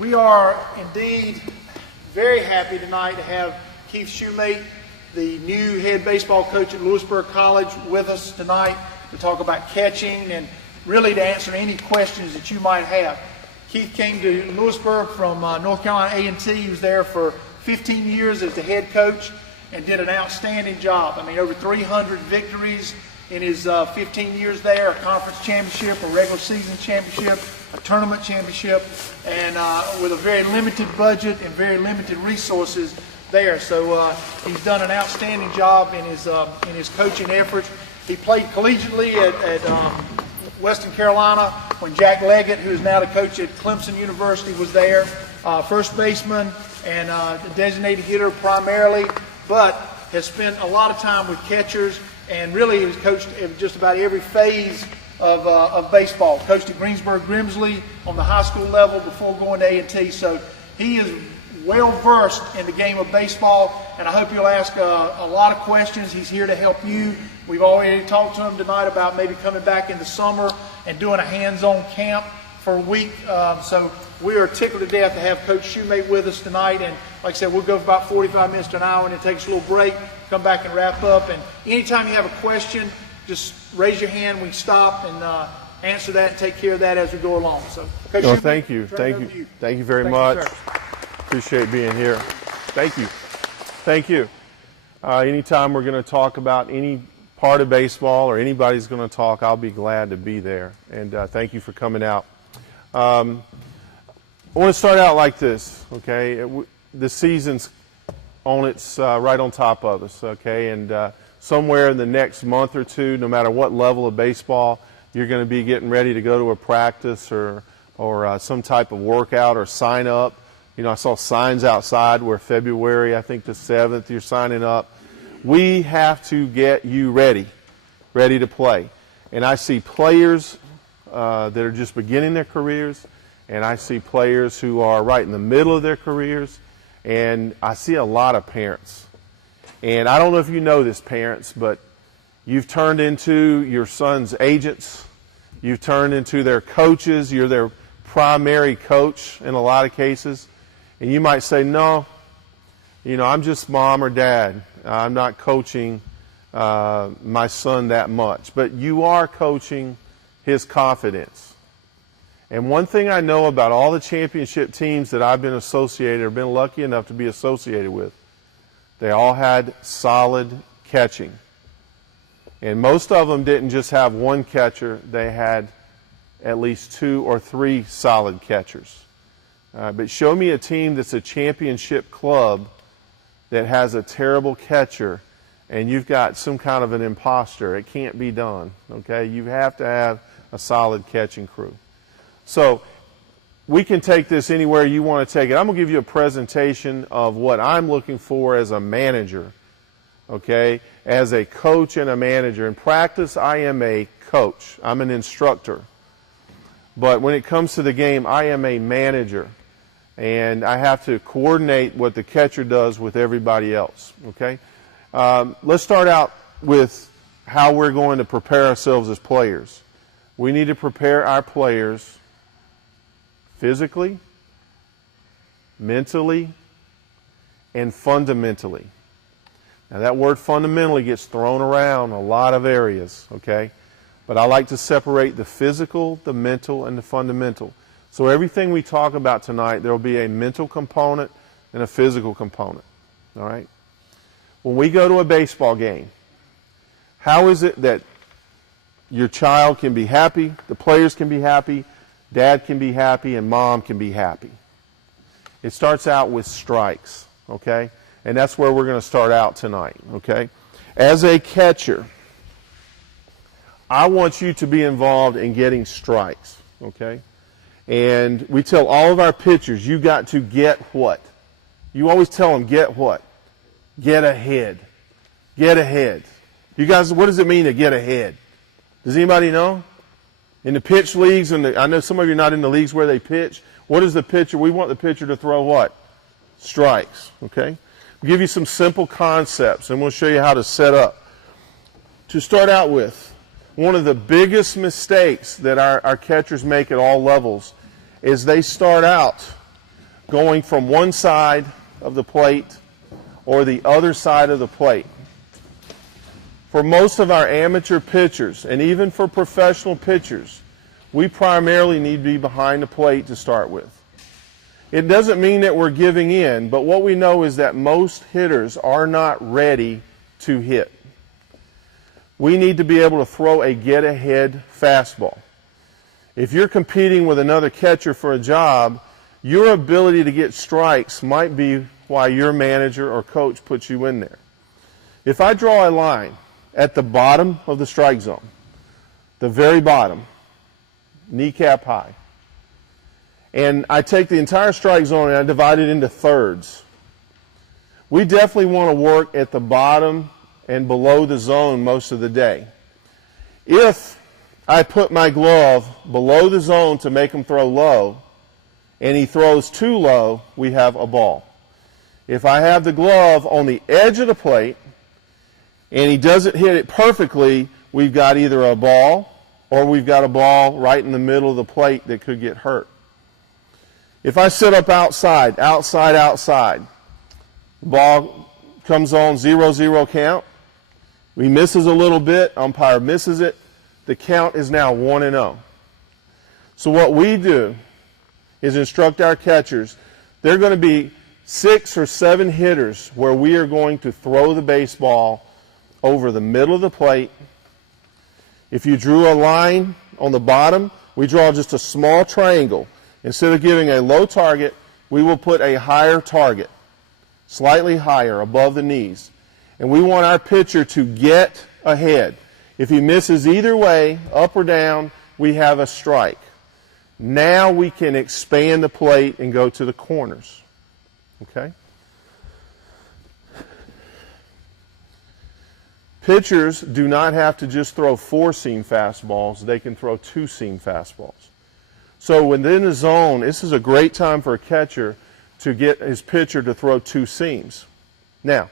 We are indeed very happy tonight to have Keith Shumate, the new head baseball coach at Louisburg College, with us tonight to talk about catching and really to answer any questions that you might have. Keith came to Louisburg from North Carolina A&T. He was there for 15 years as the head coach and did an outstanding job. I mean, over 300 victories in his 15 years there, a conference championship, a regular season championship, a tournament championship, and with a very limited budget and very limited resources there. So he's done an outstanding job in his coaching efforts. He played collegiately at Western Carolina when Jack Leggett, who is now the coach at Clemson University, was there. First baseman and designated hitter primarily, but has spent a lot of time with catchers and really has coached just about every phase of baseball. Coached at Greensburg Grimsley on the high school level before going to A&T. So he is well versed in the game of baseball, and I hope you'll ask a lot of questions. He's here to help you. We've already talked to him tonight about maybe coming back in the summer and doing a hands-on camp for a week. So we are tickled to death to have Coach Shumate with us tonight. And like I said, we'll go for about 45 minutes to an hour and then take a little break, come back and wrap up. And anytime you have a question, just raise your hand. We can stop and answer that and take care of that as we go along. So, Coach Shumate, thank you. Thank you very much. Appreciate being here. Thank you. Thank you. Anytime we're going to talk about any part of baseball or anybody's going to talk, I'll be glad to be there. And thank you for coming out. I want to start out like this, okay? The season's on its right on top of us, okay? And somewhere in the next month or two, no matter what level of baseball, you're going to be getting ready to go to a practice or some type of workout or sign up. You know, I saw signs outside where February, I think the 7th, you're signing up. We have to get you ready to play. And I see players that are just beginning their careers, and I see players who are right in the middle of their careers, and I see a lot of parents. And I don't know if you know this, parents, but you've turned into your son's agents. You've turned into their coaches. You're their primary coach in a lot of cases. And you might say, no, you know, I'm just mom or dad. I'm not coaching my son that much. But you are coaching his confidence. And one thing I know about all the championship teams that I've been associated or been lucky enough to be associated with, they all had solid catching. And most of them didn't just have one catcher. They had at least 2 or 3 solid catchers. But show me a team that's a championship club that has a terrible catcher and you've got some kind of an imposter. It can't be done, okay? You have to have a solid catching crew. So we can take this anywhere you want to take it. I'm going to give you a presentation of what I'm looking for as a manager, okay? As a coach and a manager. In practice, I am a coach. I'm an instructor. But when it comes to the game, I am a manager. And I have to coordinate what the catcher does with everybody else, okay? Let's start out with how we're going to prepare ourselves as players. We need to prepare our players physically, mentally, and fundamentally. Now that word fundamentally gets thrown around a lot of areas, okay? But I like to separate the physical, the mental, and the fundamental. So everything we talk about tonight, there will be a mental component and a physical component, all right? When we go to a baseball game, how is it that your child can be happy, the players can be happy, dad can be happy, and mom can be happy? It starts out with strikes, okay? And that's where we're going to start out tonight, okay? As a catcher, I want you to be involved in getting strikes, okay? And we tell all of our pitchers, you got to get what? You always tell them, get what? Get ahead. Get ahead. You guys, what does it mean to get ahead? Does anybody know? In the pitch leagues, and I know some of you are not in the leagues where they pitch. What is the pitcher? We want the pitcher to throw what? Strikes, okay? We'll give you some simple concepts, and we'll show you how to set up. To start out with, one of the biggest mistakes that our catchers make at all levels is they start out going from one side of the plate or the other side of the plate. For most of our amateur pitchers, and even for professional pitchers, we primarily need to be behind the plate to start with. It doesn't mean that we're giving in, but what we know is that most hitters are not ready to hit. We need to be able to throw a get-ahead fastball. If you're competing with another catcher for a job, your ability to get strikes might be why your manager or coach puts you in there. If I draw a line at the bottom of the strike zone, the very bottom, kneecap high, and I take the entire strike zone and I divide it into thirds, we definitely want to work at the bottom and below the zone most of the day. If I put my glove below the zone to make him throw low, and he throws too low, we have a ball. If I have the glove on the edge of the plate, and he doesn't hit it perfectly, we've got either a ball or we've got a ball right in the middle of the plate that could get hurt. If I sit up outside, the ball comes on 0-0 count. He misses a little bit, umpire misses it. The count is now 1-0. So what we do is instruct our catchers. There are going to be 6 or 7 hitters where we are going to throw the baseball over the middle of the plate. If you drew a line on the bottom, we draw just a small triangle. Instead of giving a low target, we will put a higher target, slightly higher, above the knees. And we want our pitcher to get ahead. If he misses either way, up or down, we have a strike. Now we can expand the plate and go to the corners. Okay? Pitchers do not have to just throw 4-seam fastballs. They can throw 2-seam fastballs. So within the zone, this is a great time for a catcher to get his pitcher to throw 2 seams. Now,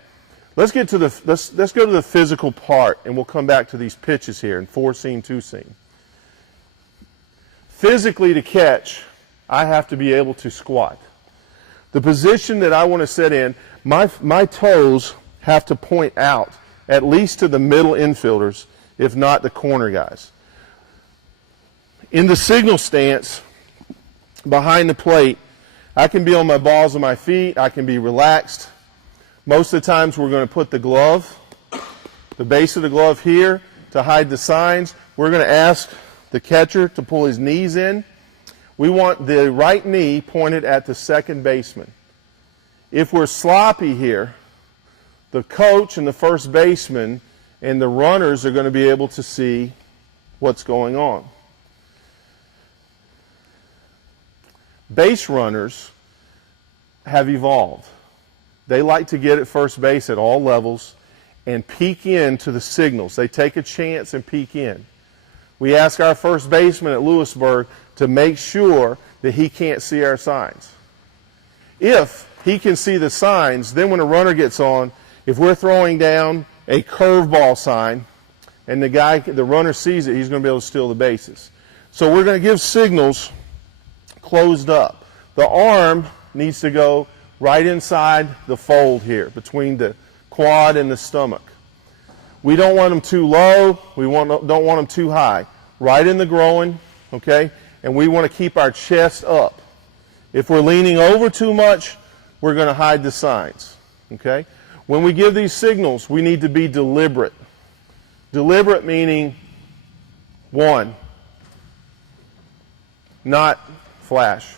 let's go to the physical part, and we'll come back to these pitches here in 4-seam, 2-seam. Physically, to catch, I have to be able to squat. The position that I want to sit in, my toes have to point out at least to the middle infielders, if not the corner guys. In the signal stance, behind the plate, I can be on my balls of my feet, I can be relaxed. Most of the times we're going to put the glove, the base of the glove here to hide the signs. We're going to ask the catcher to pull his knees in. We want the right knee pointed at the second baseman. If we're sloppy here, the coach and the first baseman and the runners are going to be able to see what's going on. Base runners have evolved. They like to get at first base at all levels and peek into the signals. They take a chance and peek in. We ask our first baseman at Louisburg to make sure that he can't see our signs. If he can see the signs, then when a runner gets on, if we're throwing down a curveball sign and the runner sees it, he's going to be able to steal the bases. So we're going to give signals closed up. The arm needs to go right inside the fold here, between the quad and the stomach. We don't want them too low. We don't want them too high. Right in the groin, okay? And we want to keep our chest up. If we're leaning over too much, we're going to hide the signs, okay? When we give these signals, we need to be deliberate. Deliberate meaning, 1, not flash,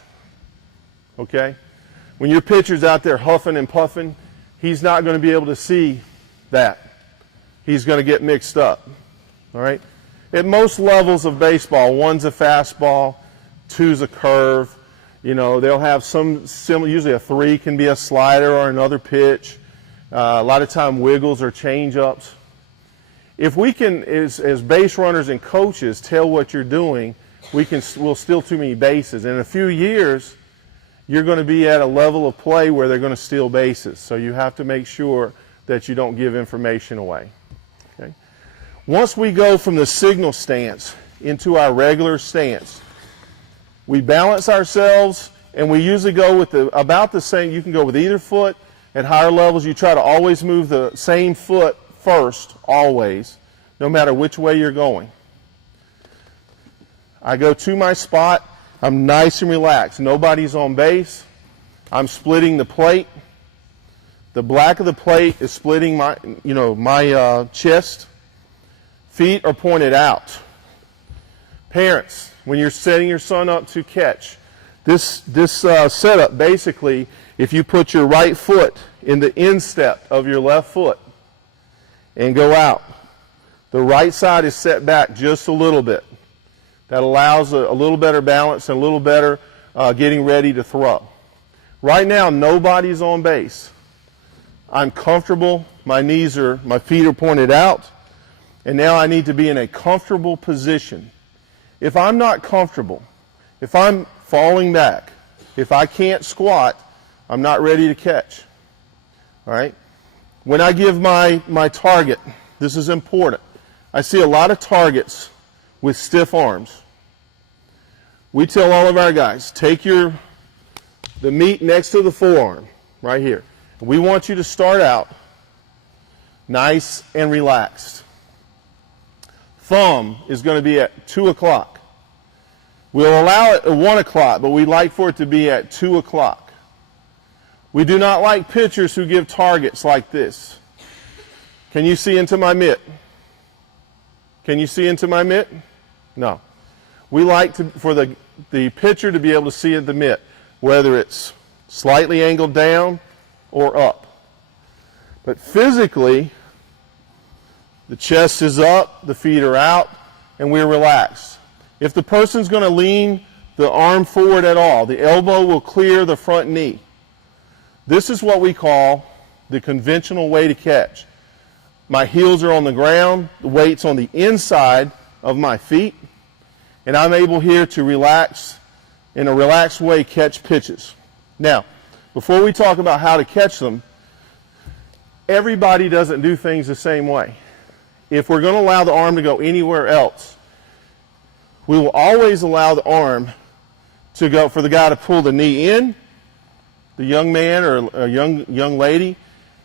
okay? When your pitcher's out there huffing and puffing, he's not going to be able to see that. He's going to get mixed up, all right? At most levels of baseball, 1's a fastball, 2's a curve. You know, they'll have some similar, usually a 3 can be a slider or another pitch. A lot of time wiggles or change-ups. If we can, as base runners and coaches, tell what you're doing, we'll steal too many bases. In a few years, you're going to be at a level of play where they're going to steal bases. So you have to make sure that you don't give information away. Okay? Once we go from the signal stance into our regular stance, we balance ourselves and we usually go with about the same. You can go with either foot. At higher levels, you try to always move the same foot first, always, no matter which way you're going. I go to my spot. I'm nice and relaxed. Nobody's on base. I'm splitting the plate. The black of the plate is splitting my chest. Feet are pointed out. Parents, when you're setting your son up to catch, this setup, basically, if you put your right foot in the instep of your left foot and go out, the right side is set back just a little bit. That allows a little better balance and a little better getting ready to throw. Right now, nobody's on base. I'm comfortable. My feet are pointed out. And now I need to be in a comfortable position. If I'm not comfortable, if I'm falling back, if I can't squat, I'm not ready to catch. All right? When I give my target, this is important. I see a lot of targets with stiff arms. We tell all of our guys, take the meat next to the forearm, right here. We want you to start out nice and relaxed. Thumb is going to be at 2 o'clock. We'll allow it at 1 o'clock, but we like for it to be at 2 o'clock. We do not like pitchers who give targets like this. Can you see into my mitt? Can you see into my mitt? No. We like for the pitcher to be able to see at the mitt, whether it's slightly angled down or up. But physically, the chest is up, the feet are out, and we're relaxed. If the person's going to lean the arm forward at all, the elbow will clear the front knee. This is what we call the conventional way to catch. My heels are on the ground, the weight's on the inside of my feet, and I'm able here to relax, in a relaxed way, catch pitches. Now, before we talk about how to catch them, everybody doesn't do things the same way. If we're going to allow the arm to go anywhere else, we will always allow the arm to go for the guy to pull the knee in, the young man or a young lady,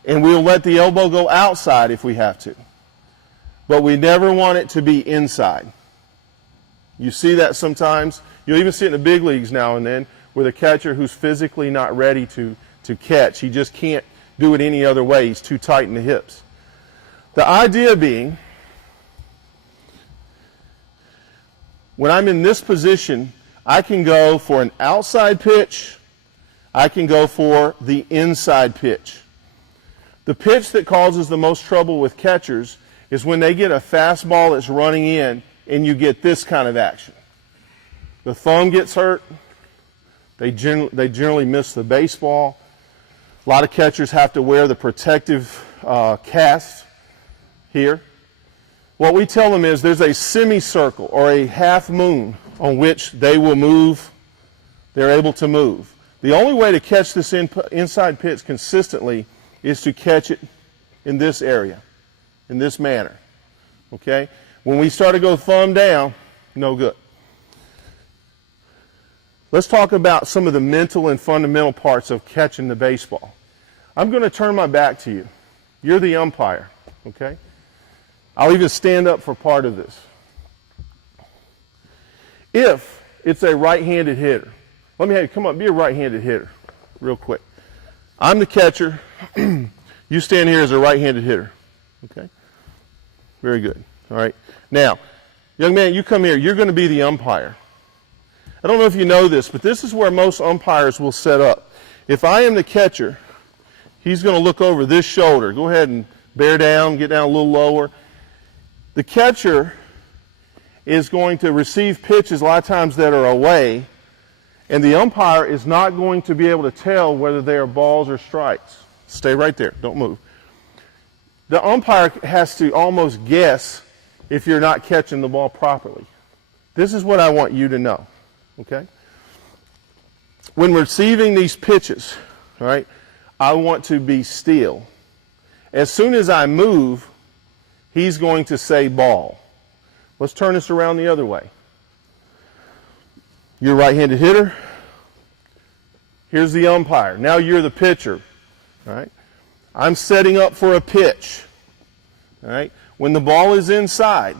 and we'll let the elbow go outside if we have to. But we never want it to be inside. You see that sometimes. You'll even see it in the big leagues now and then with a catcher who's physically not ready to catch. He just can't do it any other way. He's too tight in the hips. The idea being, when I'm in this position, I can go for an outside pitch. I can go for the inside pitch. The pitch that causes the most trouble with catchers is when they get a fastball that's running in and you get this kind of action. The thumb gets hurt. They generally miss the baseball. A lot of catchers have to wear the protective cast here. What we tell them is there's a semicircle or a half moon on which they will move. They're able to move. The only way to catch this inside pitch consistently is to catch it in this area, in this manner. Okay? When we start to go thumb down, no good. Let's talk about some of the mental and fundamental parts of catching the baseball. I'm going to turn my back to you. You're the umpire, okay? I'll even stand up for part of this. If it's a right-handed hitter, let me have you come up, be a right-handed hitter real quick. I'm the catcher. You stand here as a right-handed hitter, okay? Very good, all right? Now, young man, you come here. You're going to be the umpire. I don't know if you know this, but this is where most umpires will set up. If I am the catcher, he's going to look over this shoulder. Go ahead and bear down, get down a little lower. The catcher is going to receive pitches a lot of times that are away, and the umpire is not going to be able to tell whether they are balls or strikes. Stay right there. Don't move. The umpire has to almost guess if you're not catching the ball properly. This is what I want you to know. Okay? When receiving these pitches, all right, I want to be still. As soon as I move, he's going to say ball. Let's turn this around the other way. You're a right-handed hitter. Here's the umpire. Now you're the pitcher. All right? I'm setting up for a pitch. All right? When the ball is inside,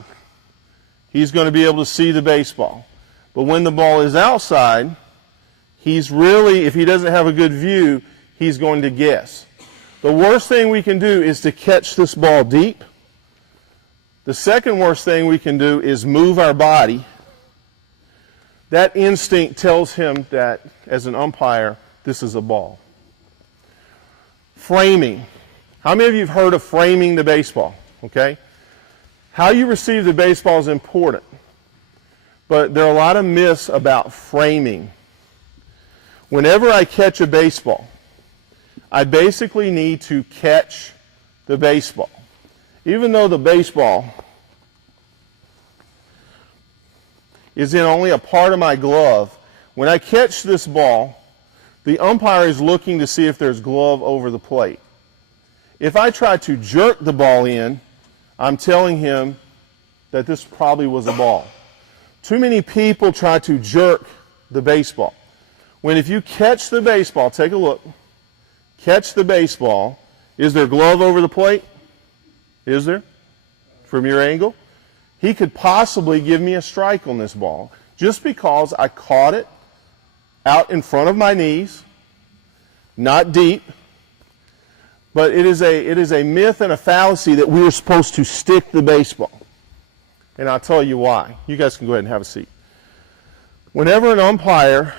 he's going to be able to see the baseball. But when the ball is outside, he's really, if he doesn't have a good view, he's going to guess. The worst thing we can do is to catch this ball deep. The second worst thing we can do is move our body. That instinct tells him that, as an umpire, this is a ball. Framing. How many of you have heard of framing the baseball? Okay? How you receive the baseball is important. But there are a lot of myths about framing. Whenever I catch a baseball, I basically need to catch the baseball. Even though the baseball is in only a part of my glove, when I catch this ball, the umpire is looking to see if there's glove over the plate. If I try to jerk the ball in, I'm telling him that this probably was a ball. Too many people try to jerk the baseball. When if you catch the baseball, take a look, catch the baseball, is there glove over the plate? Is there? From your angle? He could possibly give me a strike on this ball just because I caught it out in front of my knees, not deep. But it is a myth and a fallacy that we are supposed to stick the baseball. And I'll tell you why. You guys can go ahead and have a seat. Whenever an umpire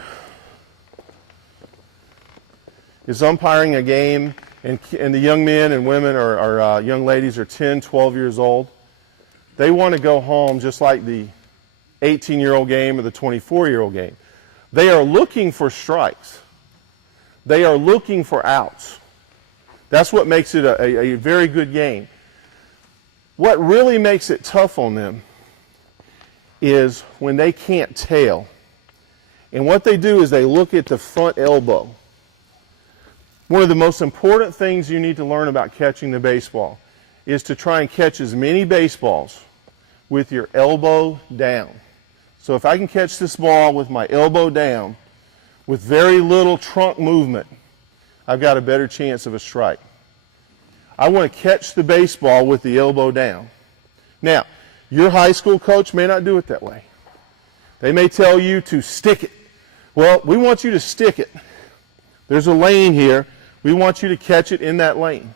is umpiring a game, and the young men and women or young ladies are 10, 12 years old, they want to go home just like the 18-year-old game or the 24-year-old game. They are looking for strikes. They are looking for outs. That's what makes it a very good game. What really makes it tough on them is when they can't tail. And what they do is they look at the front elbow. One of the most important things you need to learn about catching the baseball is to try and catch as many baseballs with your elbow down. So if I can catch this ball with my elbow down, with very little trunk movement, I've got a better chance of a strike. I want to catch the baseball with the elbow down. Now, your high school coach may not do it that way. They may tell you to stick it. Well, we want you to stick it. There's a lane here. We want you to catch it in that lane.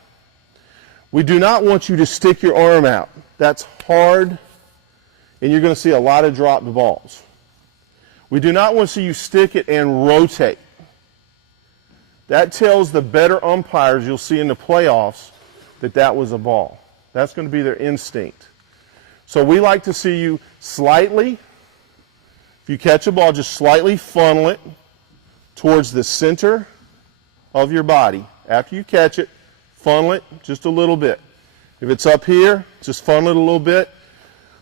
We do not want you to stick your arm out. That's hard, and you're going to see a lot of dropped balls. We do not want to see you stick it and rotate. That tells the better umpires you'll see in the playoffs that that was a ball. That's going to be their instinct. So we like to see you slightly, if you catch a ball, just slightly funnel it towards the center of your body. After you catch it, funnel it just a little bit. If it's up here, just funnel it a little bit.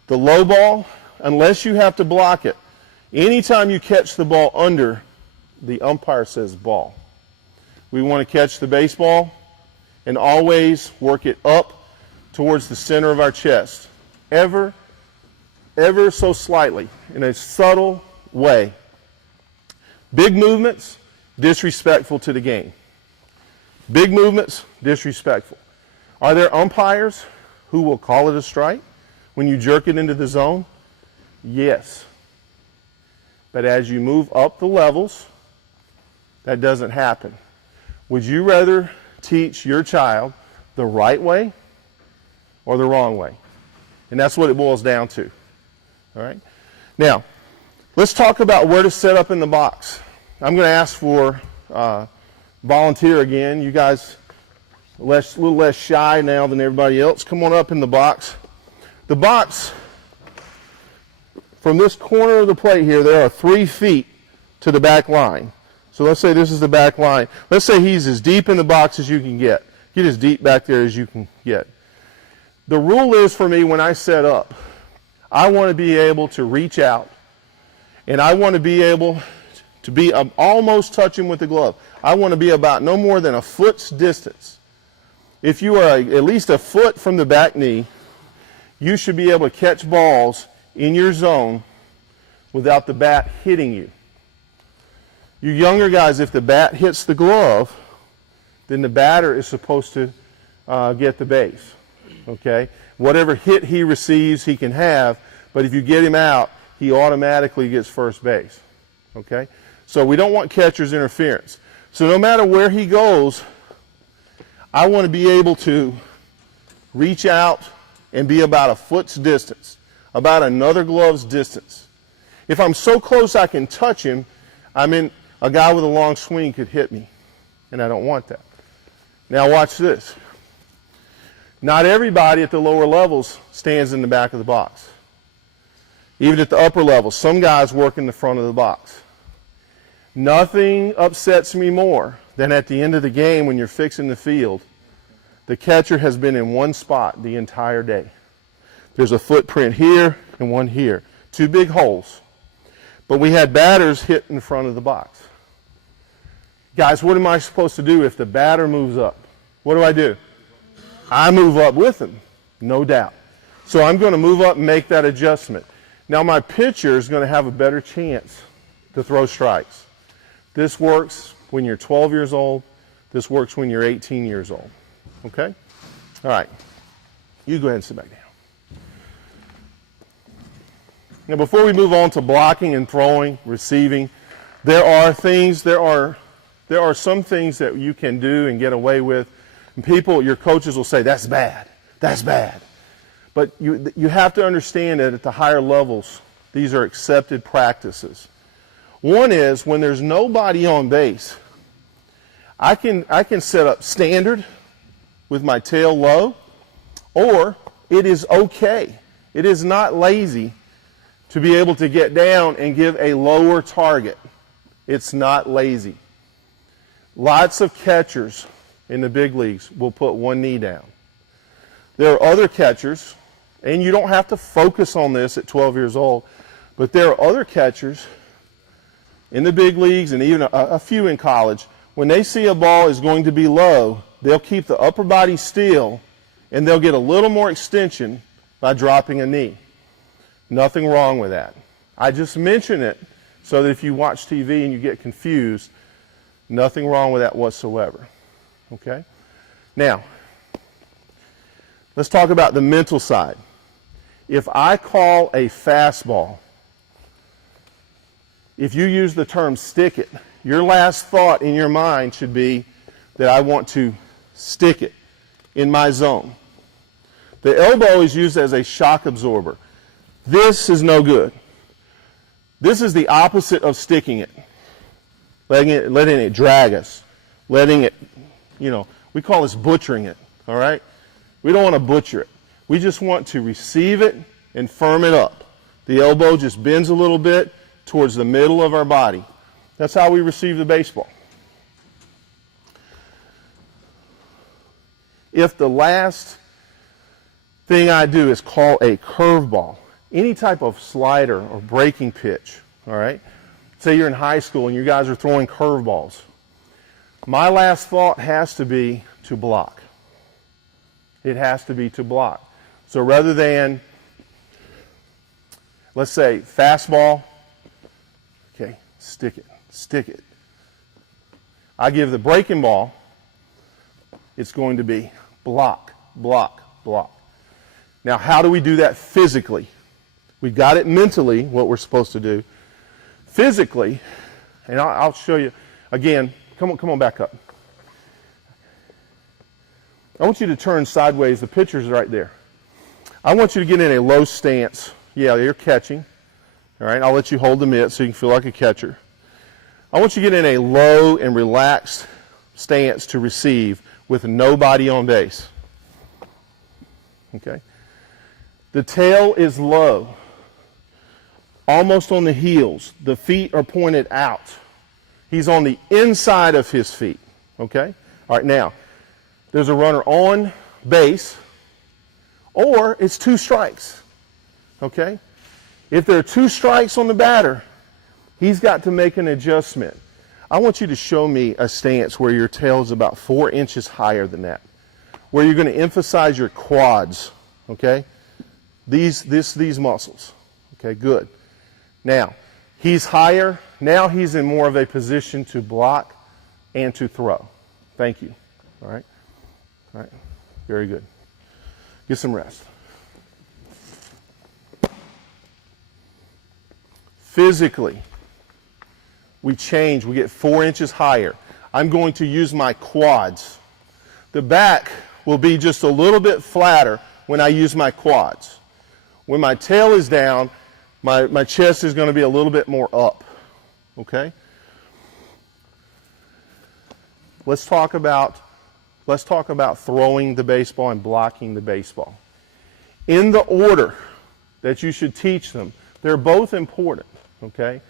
The low ball, unless you have to block it, anytime you catch the ball under, the umpire says ball. We want to catch the baseball and always work it up towards the center of our chest. Ever so slightly, in a subtle way. Big movements, disrespectful to the game. Big movements, disrespectful. Are there umpires who will call it a strike when you jerk it into the zone? Yes. But as you move up the levels, that doesn't happen. Would you rather teach your child the right way or the wrong way? And that's what it boils down to. All right? Now, let's talk about where to set up in the box. I'm going to ask for volunteer again. You guys a little less shy now than everybody else. Come on up in the box. The box, from this corner of the plate here, there are 3 feet to the back line. So let's say this is the back line. Let's say he's as deep in the box as you can get. Get as deep back there as you can get. The rule is for me when I set up, I want to be able to reach out, and I want to be able to be almost touching with the glove. I want to be about no more than a foot's distance. If you are at least a foot from the back knee, you should be able to catch balls in your zone without the bat hitting you. You younger guys, if the bat hits the glove, then the batter is supposed to get the base. Okay? Whatever hit he receives, he can have, but if you get him out, he automatically gets first base. Okay? So we don't want catcher's interference. So no matter where he goes, I want to be able to reach out and be about a foot's distance, about another glove's distance. If I'm so close I can touch him, a guy with a long swing could hit me, and I don't want that. Now watch this. Not everybody at the lower levels stands in the back of the box. Even at the upper levels, some guys work in the front of the box. Nothing upsets me more than at the end of the game when you're fixing the field, the catcher has been in one spot the entire day. There's a footprint here and one here. 2 big holes. But we had batters hit in front of the box. Guys, what am I supposed to do if the batter moves up? What do? I move up with him, no doubt. So I'm going to move up and make that adjustment. Now my pitcher is going to have a better chance to throw strikes. This works when you're 12 years old. This works when you're 18 years old. Okay? All right. You go ahead and sit back down. Now before we move on to blocking and throwing, receiving, there are some things that you can do and get away with. And people, your coaches will say, that's bad. That's bad. But you have to understand that at the higher levels, these are accepted practices. One is when there's nobody on base, I can set up standard with my tail low, or it is okay. It is not lazy to be able to get down and give a lower target. It's not lazy. Lots of catchers in the big leagues will put one knee down. There are other catchers, and you don't have to focus on this at 12 years old, but there are other catchers in the big leagues and even a few in college. When they see a ball is going to be low, they'll keep the upper body still, and they'll get a little more extension by dropping a knee. Nothing wrong with that. I just mention it so that if you watch TV and you get confused, nothing wrong with that whatsoever. Okay? Now, let's talk about the mental side. If I call a fastball, if you use the term stick it, your last thought in your mind should be that I want to stick it in my zone. The elbow is used as a shock absorber. This is no good. This is the opposite of sticking it. Letting it drag us. Letting it, we call this butchering it, all right? We don't want to butcher it. We just want to receive it and firm it up. The elbow just bends a little bit towards the middle of our body. That's how we receive the baseball. If the last thing I do is call a curveball, any type of slider or breaking pitch, all right? Say you're in high school and you guys are throwing curveballs. My last thought has to be to block. It has to be to block. So rather than, let's say, fastball, okay, stick it. I give the breaking ball, it's going to be block, block, block. Now, how do we do that physically? We got it mentally, what we're supposed to do. Physically, and I'll show you, again, come on back up. I want you to turn sideways. The pitcher's right there. I want you to get in a low stance. Yeah, you're catching. All right, I'll let you hold the mitt so you can feel like a catcher. I want you to get in a low and relaxed stance to receive with nobody on base. Okay? The tail is low, almost on the heels. The feet are pointed out. He's on the inside of his feet. Okay? All right, now, there's a runner on base, or it's 2 strikes. Okay? If there are 2 strikes on the batter, he's got to make an adjustment. I want you to show me a stance where your tail is about 4 inches higher than that, where you're going to emphasize your quads. Okay? These muscles. Okay, good. Now, he's higher, Now he's in more of a position to block and to throw. Thank you. All right? All right. Very good. Get some rest. Physically, we change. We get 4 inches higher. I'm going to use my quads. The back will be just a little bit flatter when I use my quads. When my tail is down, my chest is going to be a little bit more up. Okay? Let's talk about throwing the baseball and blocking the baseball. In the order that you should teach them, they're both important. Okay?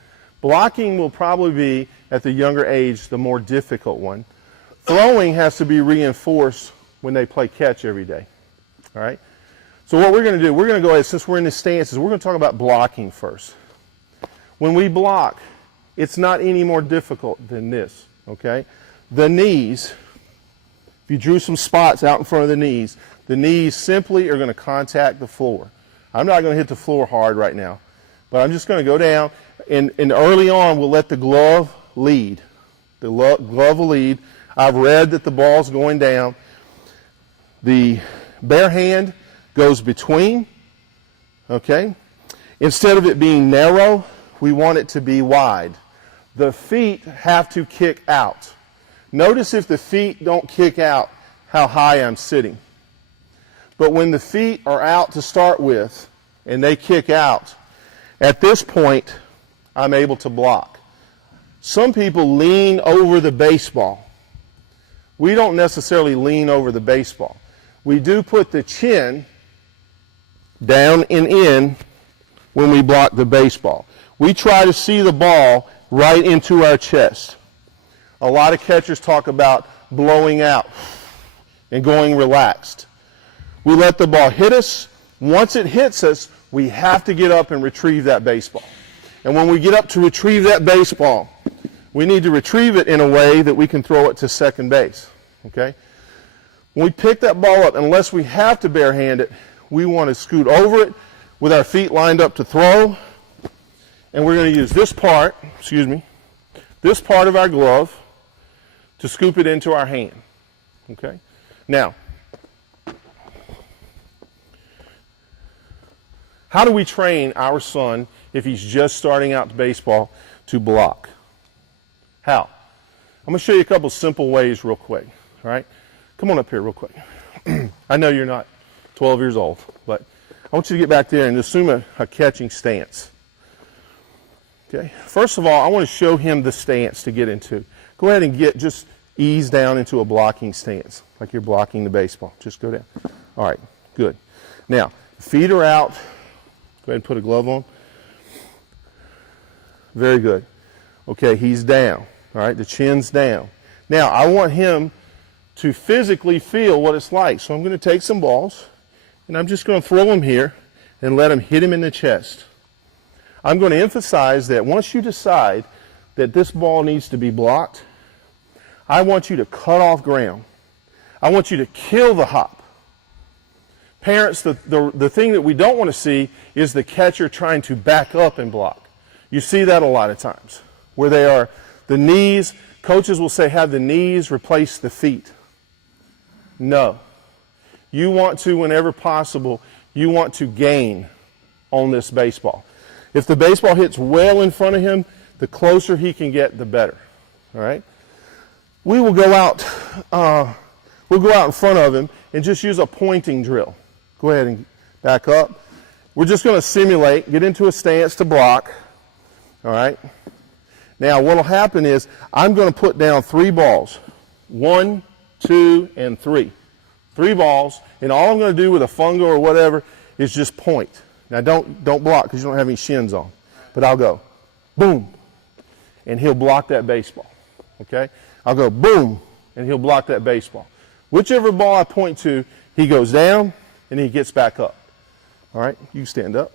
Blocking will probably be, at the younger age, the more difficult one. Throwing has to be reinforced when they play catch every day. All right? So what we're going to do, we're going to go ahead, since we're in the stances, we're going to talk about blocking first. When we block, it's not any more difficult than this. Okay? The knees, if you drew some spots out in front of the knees simply are going to contact the floor. I'm not going to hit the floor hard right now, but I'm just going to go down, and early on we'll let the glove lead. The glove will lead. I've read that the ball's going down. The bare hand goes between, okay? Instead of it being narrow, we want it to be wide. The feet have to kick out. Notice if the feet don't kick out, how high I'm sitting. But when the feet are out to start with, and they kick out, at this point, I'm able to block. Some people lean over the baseball. We don't necessarily lean over the baseball. We do put the chin down and in when we block the baseball. We try to see the ball right into our chest. A lot of catchers talk about blowing out and going relaxed. We let the ball hit us. Once it hits us, we have to get up and retrieve that baseball. And when we get up to retrieve that baseball, we need to retrieve it in a way that we can throw it to second base. Okay? When we pick that ball up, unless we have to barehand it, we want to scoot over it with our feet lined up to throw. And we're going to use this part of our glove to scoop it into our hand. Okay? Now, how do we train our son, if he's just starting out to baseball, to block? How? I'm going to show you a couple simple ways real quick. All right? Come on up here real quick. I know you're not 12 years old, but I want you to get back there and assume a catching stance. Okay? First of all, I want to show him the stance to get into. Go ahead and just ease down into a blocking stance, like you're blocking the baseball. Just go down. All right, good. Now, feet are out. Go ahead and put a glove on. Very good. Okay, he's down. All right, the chin's down. Now, I want him to physically feel what it's like. So I'm going to take some balls, and I'm just going to throw them here and let him hit him in the chest. I'm going to emphasize that once you decide that this ball needs to be blocked, I want you to cut off ground. I want you to kill the hop. Parents, the thing that we don't want to see is the catcher trying to back up and block. You see that a lot of times, where they are, the knees, coaches will say have the knees replace the feet. No. You want to, whenever possible, you want to gain on this baseball. If the baseball hits well in front of him, the closer he can get, the better. All right? We will go out, in front of him and just use a pointing drill. Go ahead and back up. We're just going to simulate, get into a stance to block. All right? Now, what will happen is I'm going to put down 3 balls. 1, 2, and 3. 3 balls, and all I'm going to do with a fungo or whatever is just point. Now, don't block because you don't have any shins on. But I'll go, boom, and he'll block that baseball. Okay? I'll go, boom, and he'll block that baseball. Whichever ball I point to, he goes down, and he gets back up. All right? You stand up.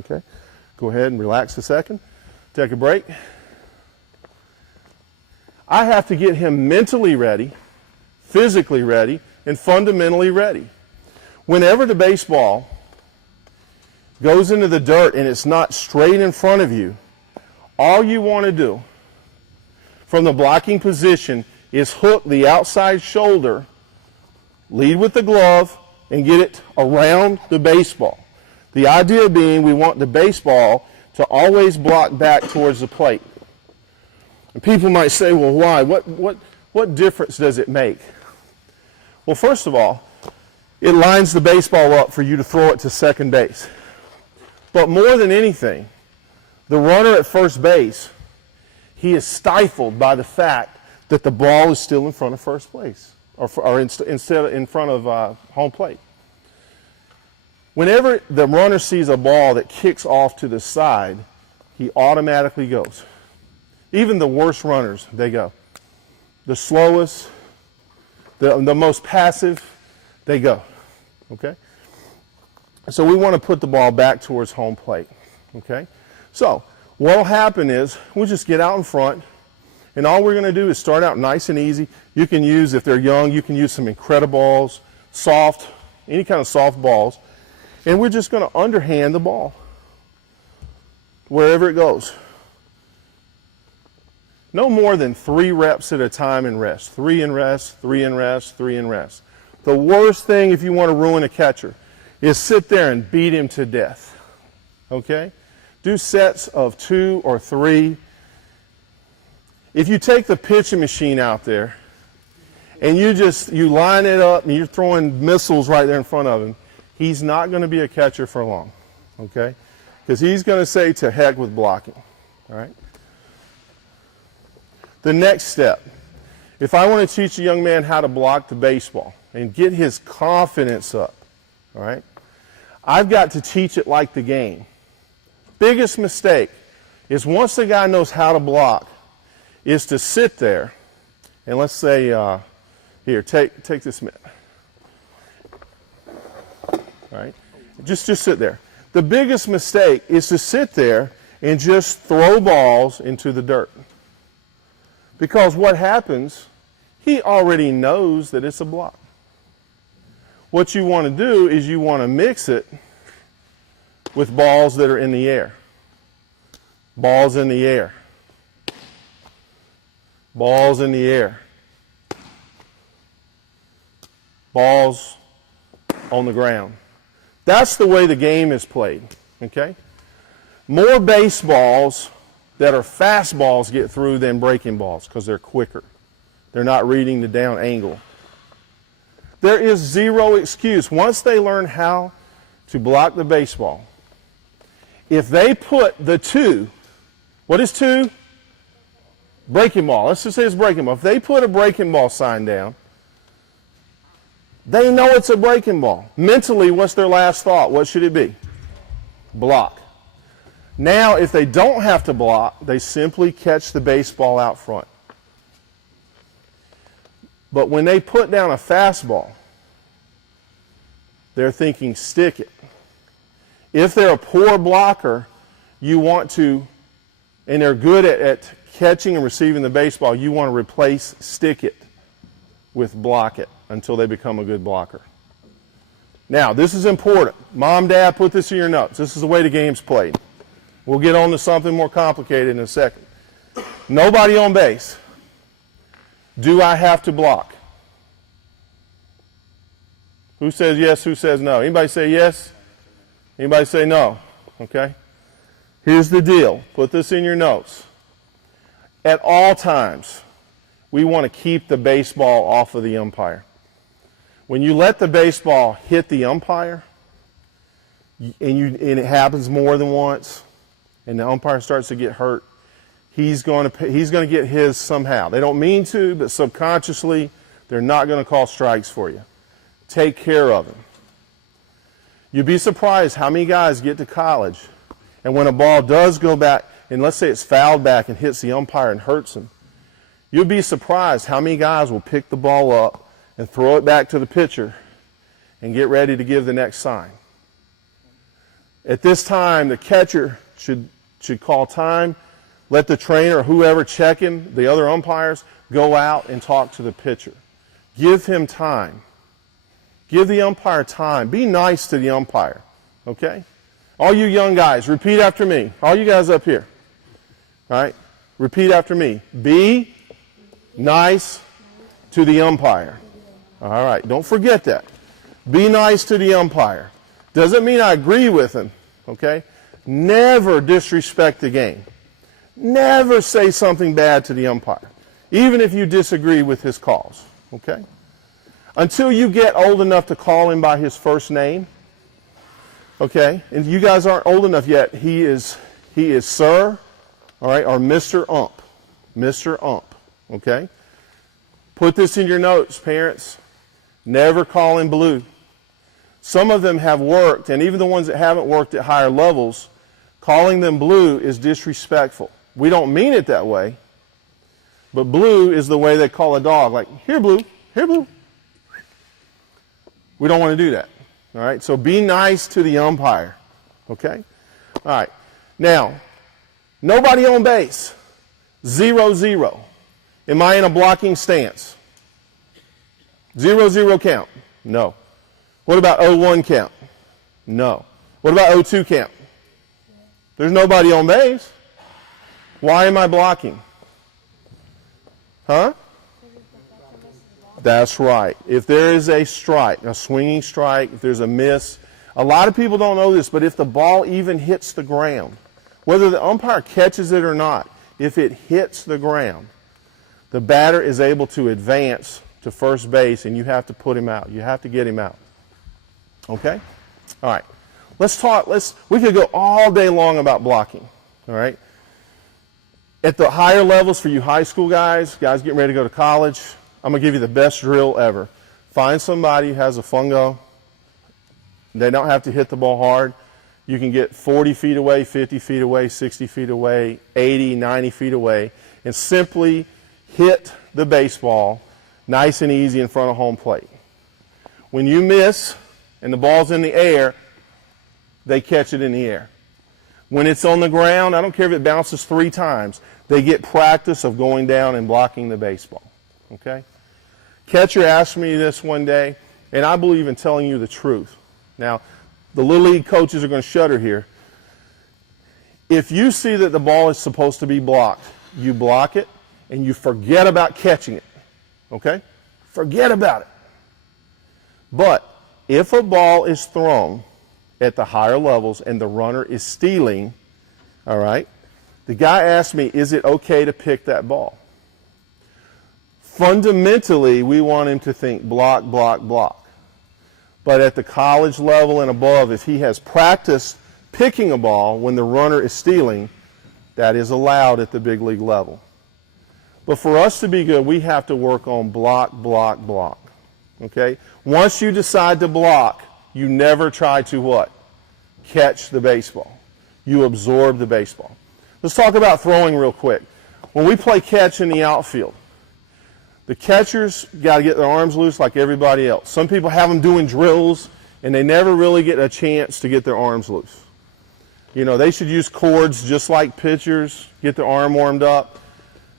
Okay? Go ahead and relax a second. Take a break. I have to get him mentally ready, physically ready, and fundamentally ready. Whenever the baseball goes into the dirt and it's not straight in front of you, all you want to do from the blocking position is hook the outside shoulder, lead with the glove, and get it around the baseball. The idea being we want the baseball to always block back towards the plate. And people might say, well, why? What difference does it make? Well, first of all, it lines the baseball up for you to throw it to second base. But more than anything, the runner at first base, he is stifled by the fact that the ball is still in front of first place, or instead in front of home plate. Whenever the runner sees a ball that kicks off to the side, he automatically goes. Even the worst runners, they go. The slowest, the most passive, they go. Okay? So we want to put the ball back towards home plate. Okay? So what will happen is we'll just get out in front, and all we're going to do is start out nice and easy. You can use, if they're young, you can use some Incrediballs, soft, any kind of soft balls. And we're just going to underhand the ball wherever it goes. No more than 3 reps at a time and rest. 3 and rest, 3 and rest, 3 and rest. The worst thing if you want to ruin a catcher is sit there and beat him to death. Okay? Do sets of 2 or 3. If you take the pitching machine out there and you line it up and you're throwing missiles right there in front of him, he's not going to be a catcher for long. Okay? Because he's going to say to heck with blocking. All right? The next step, if I want to teach a young man how to block the baseball and get his confidence up, all right, I've got to teach it like the game. Biggest mistake is once the guy knows how to block, is to sit there and let's say, here, take this mitt. All right, just sit there. The biggest mistake is to sit there and just throw balls into the dirt. Because what happens, he already knows that it's a block. What you want to do is you want to mix it with balls that are in the air. Balls in the air. Balls in the air. Balls on the ground. That's the way the game is played. Okay? More baseballs that are fastballs get through than breaking balls because they're quicker. They're not reading the down angle. There is zero excuse. Once they learn how to block the baseball, if they put the 2, what is 2? Breaking ball. Let's just say it's breaking ball. If they put a breaking ball sign down, they know it's a breaking ball. Mentally, what's their last thought? What should it be? Block. Now, if they don't have to block, they simply catch the baseball out front. But when they put down a fastball, they're thinking stick it. If they're a poor blocker, you want to, and they're good at catching and receiving the baseball, you want to replace stick it with block it until they become a good blocker. Now, this is important. Mom, Dad, put this in your notes. This is the way the game's played. We'll get on to something more complicated in a second. Nobody on base. Do I have to block? Who says yes, who says no? Anybody say yes? Anybody say no? Okay. Here's the deal. Put this in your notes. At all times, we want to keep the baseball off of the umpire. When you let the baseball hit the umpire, and it happens more than once, and the umpire starts to get hurt, he's going to get his somehow. They don't mean to, but subconsciously, they're not going to call strikes for you. Take care of him. You'd be surprised how many guys get to college, and when a ball does go back, and let's say it's fouled back and hits the umpire and hurts him, you'll be surprised how many guys will pick the ball up and throw it back to the pitcher and get ready to give the next sign. At this time, the catcher should call time, let the trainer or whoever check him, the other umpires, go out and talk to the pitcher. Give him time. Give the umpire time. Be nice to the umpire, okay? All you young guys, repeat after me. All you guys up here. All right? Repeat after me. Be nice to the umpire. All right, don't forget that. Be nice to the umpire. Doesn't mean I agree with him, okay? Never disrespect the game. Never say something bad to the umpire, even if you disagree with his calls, okay? Until you get old enough to call him by his first name, okay? And you guys aren't old enough yet. He is sir, all right, or Mr. Ump. Mr. Ump, okay? Put this in your notes, parents. Never call him blue. Some of them have worked, and even the ones that haven't worked at higher levels, calling them blue is disrespectful. We don't mean it that way, but blue is the way they call a dog, like, here, blue, here, blue. We don't want to do that, all right? So be nice to the umpire, okay? All right. Now, nobody on base, 0-0. Am I in a blocking stance? 0-0 count? No. What about 0-1 count? No. What about 0-2 count? There's nobody on base. Why am I blocking? Huh? That's right. If there is a strike, a swinging strike, if there's a miss, a lot of people don't know this, but if the ball even hits the ground, whether the umpire catches it or not, if it hits the ground, the batter is able to advance to first base, and you have to put him out. You have to get him out. Okay? All right. Let's talk. We could go all day long about blocking. All right? At the higher levels for you high school guys getting ready to go to college, I'm going to give you the best drill ever. Find somebody who has a fungo. They don't have to hit the ball hard. You can get 40 feet away, 50 feet away, 60 feet away, 80, 90 feet away, and simply hit the baseball nice and easy in front of home plate. When you miss and the ball's in the air, they catch it in the air. When it's on the ground, I don't care if it bounces 3 times, they get practice of going down and blocking the baseball. Okay? Catcher asked me this one day, and I believe in telling you the truth. Now, the Little League coaches are going to shudder here. If you see that the ball is supposed to be blocked, you block it, and you forget about catching it. Okay? Forget about it. But if a ball is thrown at the higher levels and the runner is stealing, all right, the guy asked me, is it okay to pick that ball? Fundamentally, we want him to think block, block, block. But at the college level and above, if he has practiced picking a ball when the runner is stealing, that is allowed at the big league level. But for us to be good, we have to work on block, block, block. Okay? Once you decide to block, you never try to what? Catch the baseball. You absorb the baseball. Let's talk about throwing real quick. When we play catch in the outfield, the catchers got to get their arms loose like everybody else. Some people have them doing drills, and they never really get a chance to get their arms loose. You know, they should use cords just like pitchers, get their arm warmed up,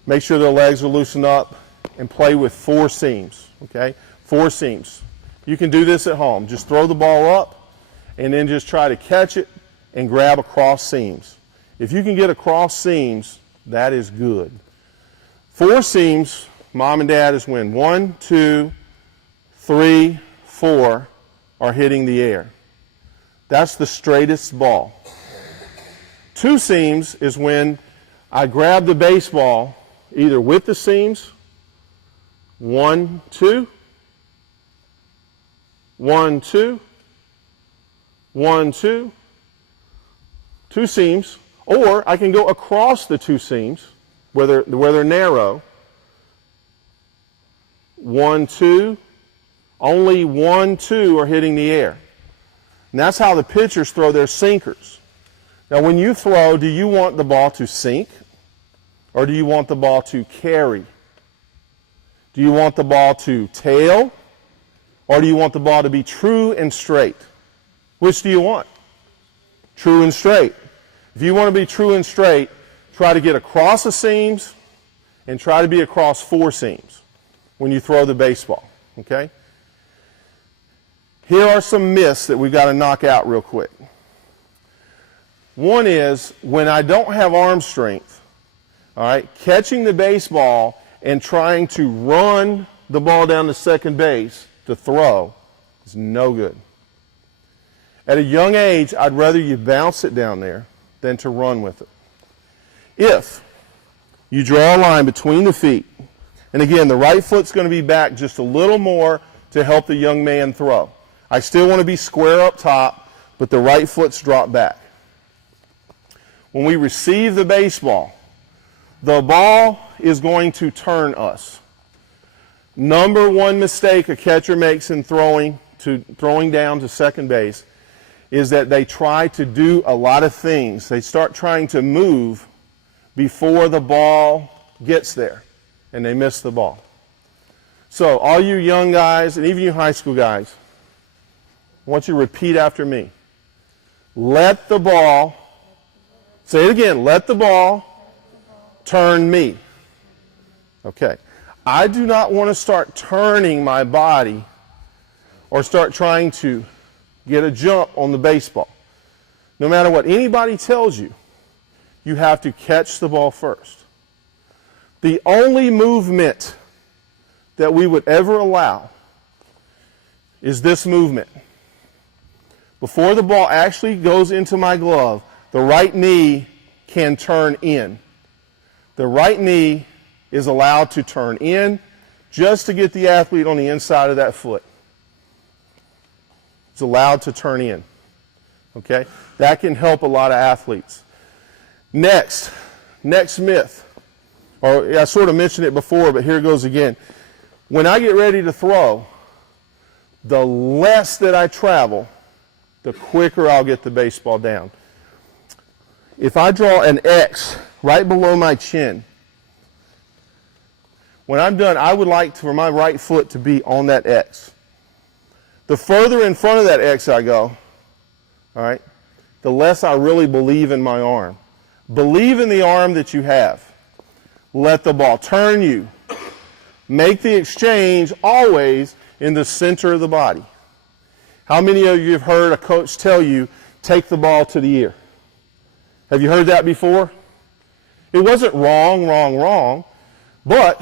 make sure their legs are loosened up, and play with 4 seams, okay? 4 seams. You can do this at home. Just throw the ball up, and then just try to catch it and grab across seams. If you can get across seams, that is good. 4 seams, mom and dad, is when 1, 2, 3, 4 are hitting the air. That's the straightest ball. 2 seams is when I grab the baseball either with the seams, 1, 2, 1, 2, 1, 2, 2 seams, or I can go across the 2 seams where they're narrow. 1, 2, only 1, 2 are hitting the air. And that's how the pitchers throw their sinkers. Now when you throw, do you want the ball to sink or do you want the ball to carry? Do you want the ball to tail or do you want the ball to be true and straight? Which do you want? True and straight. If you want to be true and straight, try to get across the seams and try to be across 4 seams when you throw the baseball, okay? Here are some myths that we've got to knock out real quick. One is, when I don't have arm strength, All right, catching the baseball and trying to run the ball down to second base to throw is no good. At a young age, I'd rather you bounce it down there than to run with it. If you draw a line between the feet, and again, the right foot's going to be back just a little more to help the young man throw. I still want to be square up top, but the right foot's dropped back. When we receive the baseball, the ball is going to turn us. Number one mistake a catcher makes in throwing down to second base is that they try to do a lot of things. They start trying to move before the ball gets there, and they miss the ball. So all you young guys, and even you high school guys, I want you to repeat after me. Let the ball, say it again, let the ball turn me. Okay. I do not want to start turning my body or start trying to get a jump on the baseball. No matter what anybody tells you, you have to catch the ball first. The only movement that we would ever allow is this movement. Before the ball actually goes into my glove, the right knee can turn in. The right knee is allowed to turn in just to get the athlete on the inside of that foot. It's allowed to turn in. Okay? That can help a lot of athletes. Next myth. Or I sort of mentioned it before, but here it goes again. When I get ready to throw, the less that I travel, the quicker I'll get the baseball down. If I draw an X right below my chin, when I'm done, I would like for my right foot to be on that X. The further in front of that X I go, all right, the less I really believe in my arm. Believe in the arm that you have. Let the ball turn you. Make the exchange always in the center of the body. How many of you have heard a coach tell you, take the ball to the ear? Have you heard that before? It wasn't wrong, but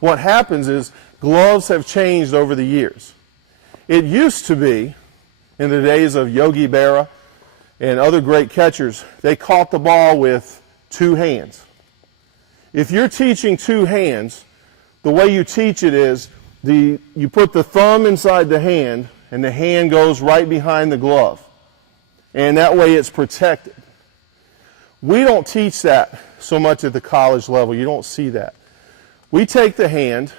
what happens is gloves have changed over the years. It used to be, in the days of Yogi Berra and other great catchers, they caught the ball with two hands. If you're teaching two hands, the way you teach it is you put the thumb inside the hand and the hand goes right behind the glove. And that way it's protected. We don't teach that so much at the college level. You don't see that. We take the hand,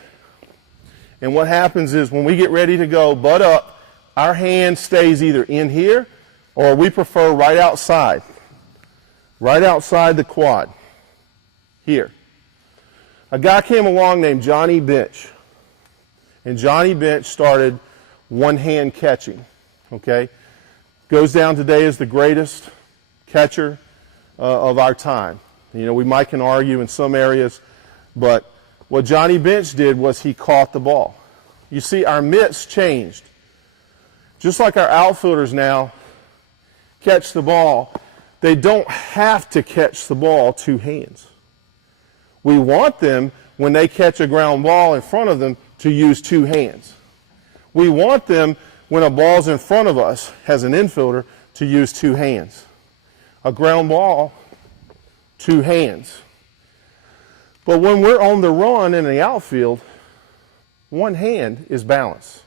and what happens is when we get ready to go, butt up, our hand stays either in here or we prefer right outside the quad, here. A guy came along named Johnny Bench, and Johnny Bench started one-hand catching, okay? Goes down today as the greatest catcher of our time. You know, we might can argue in some areas, but what Johnny Bench did was he caught the ball. You see, our mitts changed. Just like our outfielders now catch the ball, they don't have to catch the ball two hands. We want them, when they catch a ground ball in front of them, to use two hands. We want them, when a ball's in front of us as an infielder, to use two hands. A ground ball, two hands. But when we're on the run in the outfield, one hand is balance.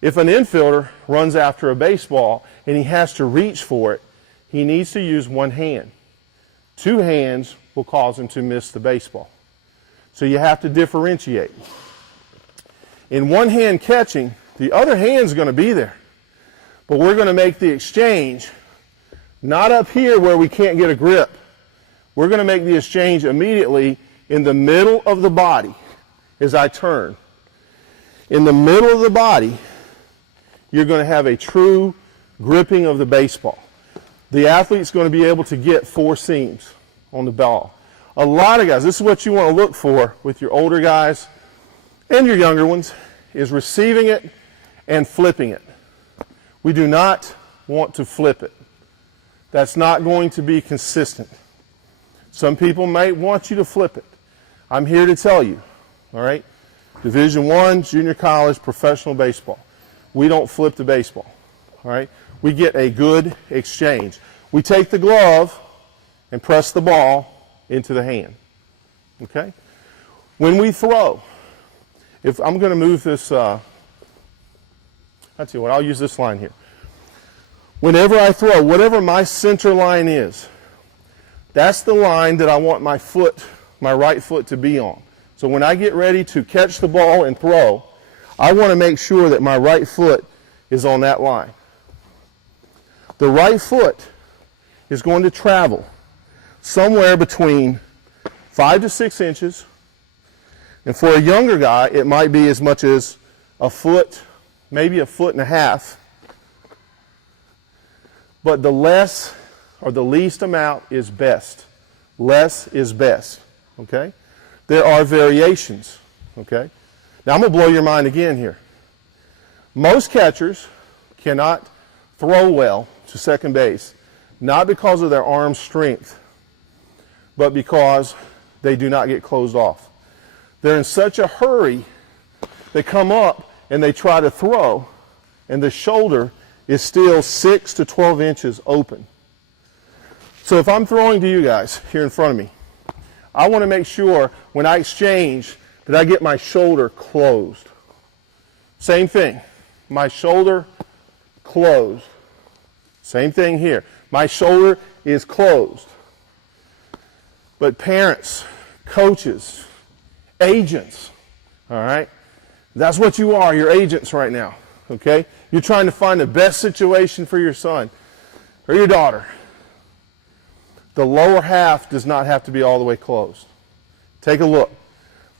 If an infielder runs after a baseball and he has to reach for it, he needs to use one hand. Two hands will cause him to miss the baseball. So you have to differentiate. In one-hand catching, the other hand's going to be there. But we're going to make the exchange not up here where we can't get a grip. We're going to make the exchange immediately in the middle of the body as I turn. In the middle of the body, you're going to have a true gripping of the baseball. The athlete's going to be able to get four seams on the ball. A lot of guys, this is what you want to look for with your older guys and your younger ones, is receiving it and flipping it. We do not want to flip it. That's not going to be consistent. Some people might want you to flip it. I'm here to tell you, all right? Division I, junior college, professional baseball. We don't flip the baseball, all right? We get a good exchange. We take the glove and press the ball into the hand, okay? When we throw, if I'm going to move this, I'll tell you what, I'll use this line here. Whenever I throw, whatever my center line is, that's the line that I want my foot, my right foot to be on. So when I get ready to catch the ball and throw, I want to make sure that my right foot is on that line. The right foot is going to travel somewhere between 5 to 6 inches. And for a younger guy, it might be as much as a foot, maybe a foot and a half. But the less or the least amount is best. Less is best, okay? There are variations, okay? Now I'm going to blow your mind again here. Most catchers cannot throw well to second base, not because of their arm strength, but because they do not get closed off. They're in such a hurry, they come up and they try to throw, and the shoulder is still 6 to 12 inches open. So if I'm throwing to you guys here in front of me, I want to make sure when I exchange that I get my shoulder closed. Same thing, my shoulder closed. Same thing here. My shoulder is closed. But parents, coaches, agents, all right? That's what you are. You're agents right now, okay? You're trying to find the best situation for your son or your daughter. The lower half does not have to be all the way closed. Take a look.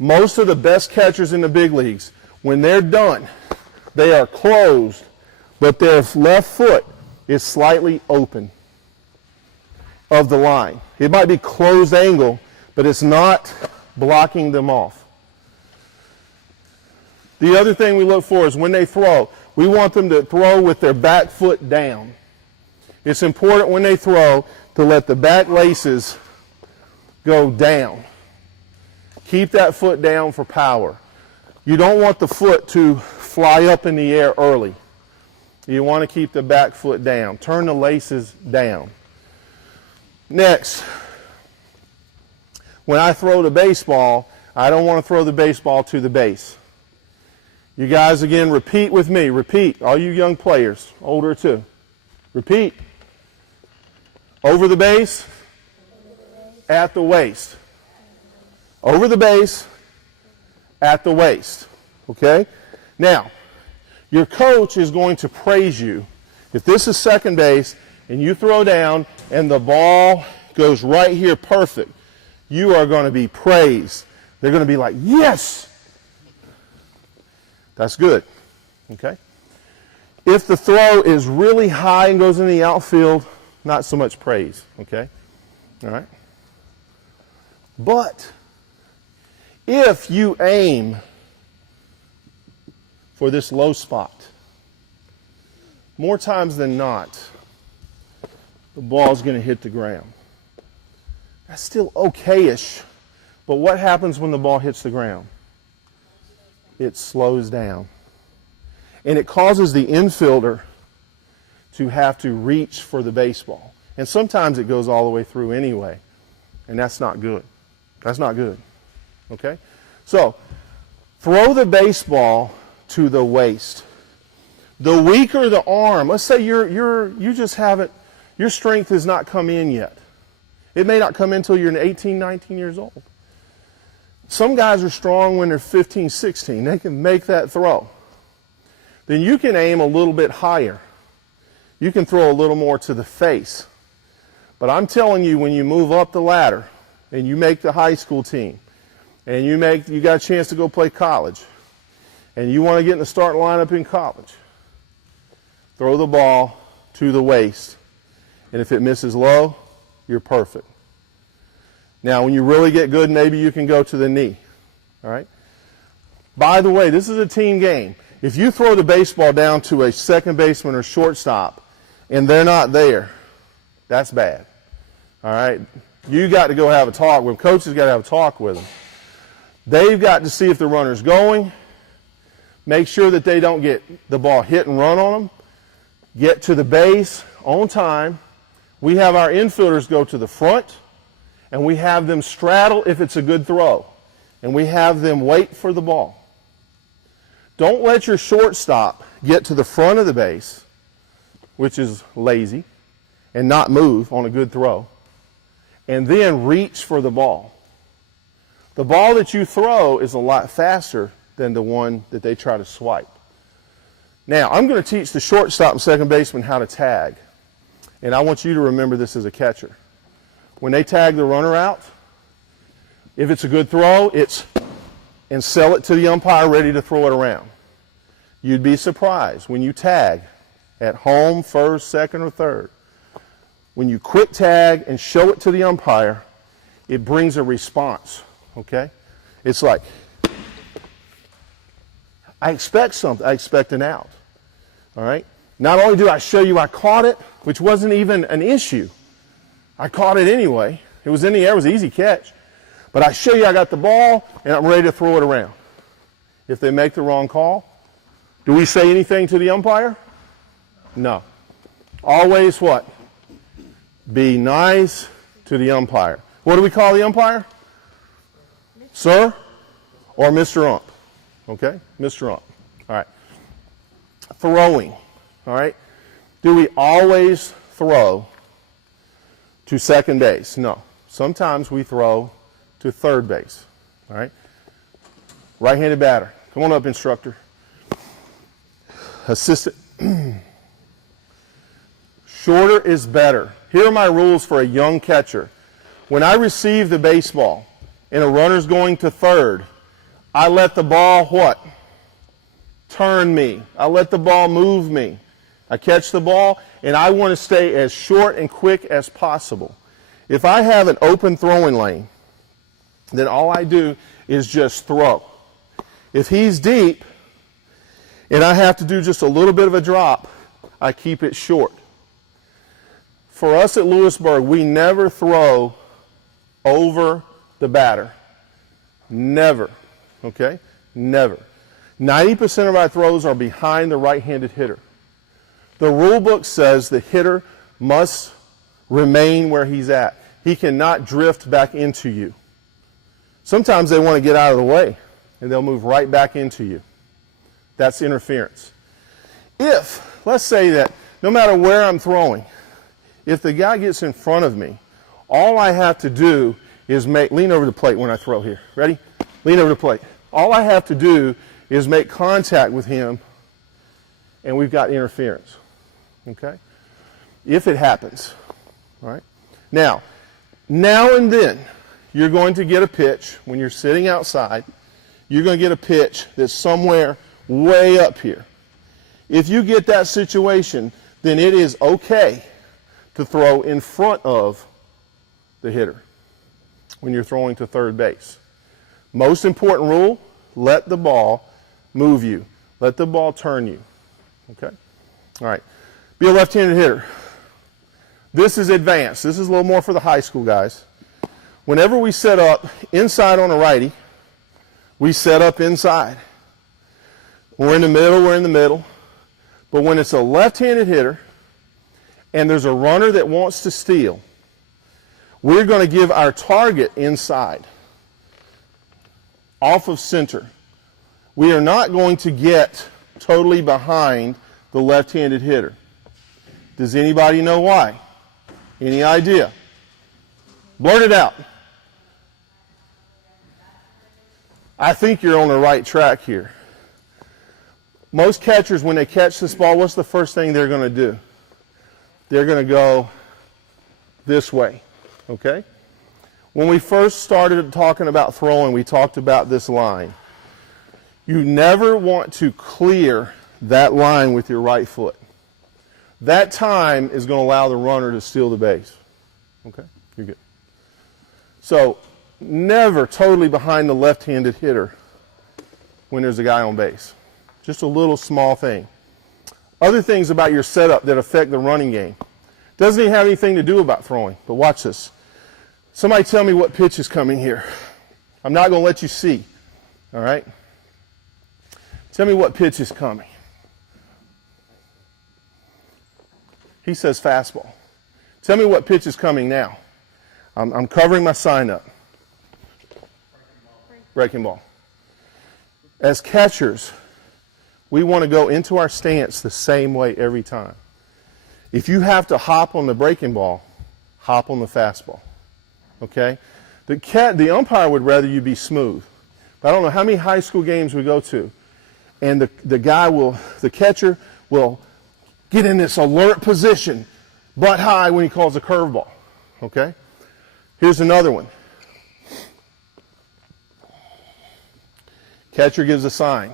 Most of the best catchers in the big leagues, when they're done, they are closed, but their left foot is slightly open of the line. It might be closed angle, but it's not blocking them off. The other thing we look for is when they throw, we want them to throw with their back foot down. It's important when they throw to let the back laces go down. Keep that foot down for power. You don't want the foot to fly up in the air early. You want to keep the back foot down. Turn the laces down. Next, when I throw the baseball, I don't want to throw the baseball to the base. You guys, again, repeat with me. Repeat. All you young players, older too. Repeat. Over the base, at the waist. Over the base, at the waist. Okay? Now, your coach is going to praise you. If this is second base and you throw down and the ball goes right here perfect, you are going to be praised. They're going to be like, yes! That's good. Okay? If the throw is really high and goes in the outfield, not so much praise. Okay? All right? But if you aim for this low spot, more times than not, the ball is going to hit the ground. That's still okay-ish, but what happens when the ball hits the ground? It slows down. And it causes the infielder to have to reach for the baseball. And sometimes it goes all the way through anyway, and that's not good. That's not good. Okay? So, throw the baseball to the waist. The weaker the arm, let's say you just haven't, your strength has not come in yet. It may not come in until you're 18, 19 years old. Some guys are strong when they're 15, 16. They can make that throw. Then you can aim a little bit higher. You can throw a little more to the face. But I'm telling you, when you move up the ladder and you make the high school team and you got a chance to go play college and you want to get in the starting lineup in college, throw the ball to the waist. And if it misses low, you're perfect. Now, when you really get good, maybe you can go to the knee. All right? By the way, this is a team game. If you throw the baseball down to a second baseman or shortstop and they're not there, that's bad. All right? You got to go have a talk with them. Coaches got to have a talk with them. They've got to see if the runner's going, make sure that they don't get the ball hit and run on them, get to the base on time. We have our infielders go to the front, and we have them straddle if it's a good throw, and we have them wait for the ball. Don't let your shortstop get to the front of the base, which is lazy, and not move on a good throw, and then reach for the ball. The ball that you throw is a lot faster than the one that they try to swipe. Now, I'm going to teach the shortstop and second baseman how to tag. And I want you to remember this as a catcher. When they tag the runner out, if it's a good throw, and sell it to the umpire ready to throw it around. You'd be surprised when you tag at home, first, second, or third. When you quick tag and show it to the umpire, it brings a response, okay? It's like, I expect something. I expect an out, all right? Not only do I show you I caught it, which wasn't even an issue. I caught it anyway. It was in the air. It was an easy catch. But I show you I got the ball, and I'm ready to throw it around. If they make the wrong call, do we say anything to the umpire? No. Always what? Be nice to the umpire. What do we call the umpire? Sir or Mr. Ump? Okay? Mr. Ump. All right. Throwing. All right? Do we always throw to second base? No. Sometimes we throw to third base. All right? Right-handed batter. Come on up, instructor. Assistant. Shorter is better. Here are my rules for a young catcher. When I receive the baseball and a runner's going to third, I let the ball what? Turn me. I let the ball move me. I catch the ball, and I want to stay as short and quick as possible. If I have an open throwing lane, then all I do is just throw. If he's deep and I have to do just a little bit of a drop, I keep it short. For us at Louisburg, we never throw over the batter. Never. Okay? Never. 90% of our throws are behind the right-handed hitter. The rule book says the hitter must remain where he's at. He cannot drift back into you. Sometimes they want to get out of the way, and they'll move right back into you. That's interference. If, let's say that no matter where I'm throwing, if the guy gets in front of me, all I have to do is lean over the plate when I throw here. Ready? Lean over the plate. All I have to do is make contact with him, and we've got interference. Okay? If it happens. All right? Now and then, you're going to get a pitch when you're sitting outside. You're going to get a pitch that's somewhere way up here. If you get that situation, then it is okay to throw in front of the hitter when you're throwing to third base. Most important rule, let the ball move you. Let the ball turn you. Okay? All right. Be a left-handed hitter. This is advanced. This is a little more for the high school guys. Whenever we set up inside on a righty, we set up inside. When we're in the middle, we're in the middle. But when it's a left-handed hitter and there's a runner that wants to steal, we're going to give our target inside, off of center. We are not going to get totally behind the left-handed hitter. Does anybody know why? Any idea? Blurt it out. I think you're on the right track here. Most catchers, when they catch this ball, what's the first thing they're going to do? They're going to go this way, okay? When we first started talking about throwing, we talked about this line. You never want to clear that line with your right foot. That time is going to allow the runner to steal the base. Okay? You're good. So, never totally behind the left-handed hitter when there's a guy on base. Just a little small thing. Other things about your setup that affect the running game. Doesn't even have anything to do about throwing, but watch this. Somebody tell me what pitch is coming here. I'm not going to let you see, all right? Tell me what pitch is coming. He says fastball. Tell me what pitch is coming now. I'm covering my sign up. Breaking ball. As catchers, we want to go into our stance the same way every time. If you have to hop on the breaking ball, hop on the fastball. Okay? The umpire would rather you be smooth. But I don't know how many high school games we go to, and the catcher will get in this alert position, butt high when he calls a curveball. Okay? Here's another one. Catcher gives a sign,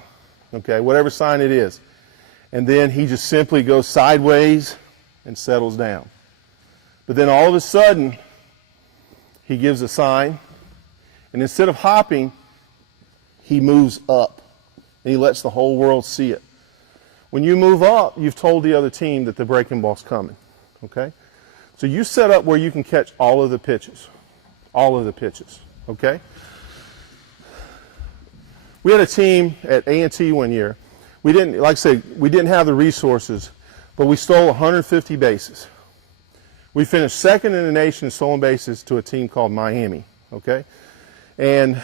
okay, whatever sign it is. And then he just simply goes sideways and settles down. But then all of a sudden, he gives a sign, and instead of hopping, he moves up, and he lets the whole world see it. When you move up, you've told the other team that the breaking ball's coming, okay? So you set up where you can catch all of the pitches, okay? We had a team at A&T one year. We didn't, like I said, we didn't have the resources, but we stole 150 bases. We finished second in the nation in stolen bases to a team called Miami, okay? And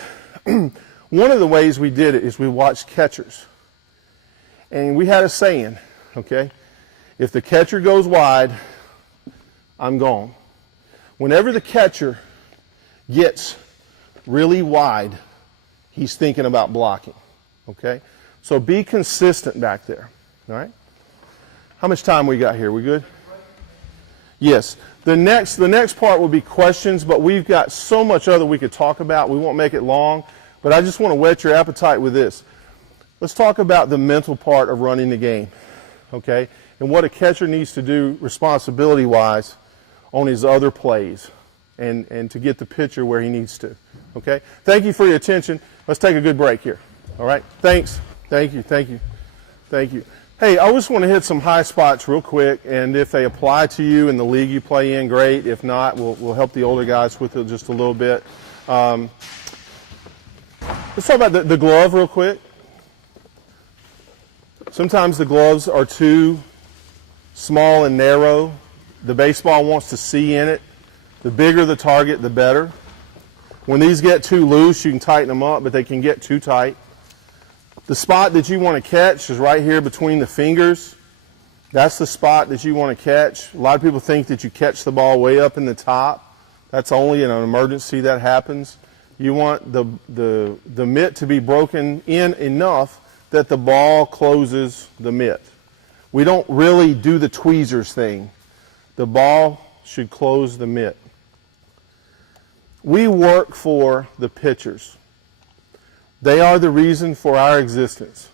one of the ways we did it is we watched catchers. And we had a saying, okay? If the catcher goes wide, I'm gone. Whenever the catcher gets really wide, he's thinking about blocking, okay? So be consistent back there, all right? How much time we got here? We good? Yes. The next part will be questions, but we've got so much other we could talk about. We won't make it long, but I just want to whet your appetite with this. Let's talk about the mental part of running the game, okay? And what a catcher needs to do responsibility-wise on his other plays and to get the pitcher where he needs to, okay? Thank you for your attention. Let's take a good break here, all right? Thanks. Thank you. Hey, I just want to hit some high spots real quick, and if they apply to you in the league you play in, great. If not, we'll help the older guys with it just a little bit. Let's talk about the glove real quick. Sometimes the gloves are too small and narrow. The baseball wants to see in it. The bigger the target, the better. When these get too loose, you can tighten them up, but they can get too tight. The spot that you want to catch is right here between the fingers. That's the spot that you want to catch. A lot of people think that you catch the ball way up in the top. That's only in an emergency that happens. You want the mitt to be broken in enough that the ball closes the mitt. We don't really do the tweezers thing. The ball should close the mitt. We work for the pitchers. They are the reason for our existence.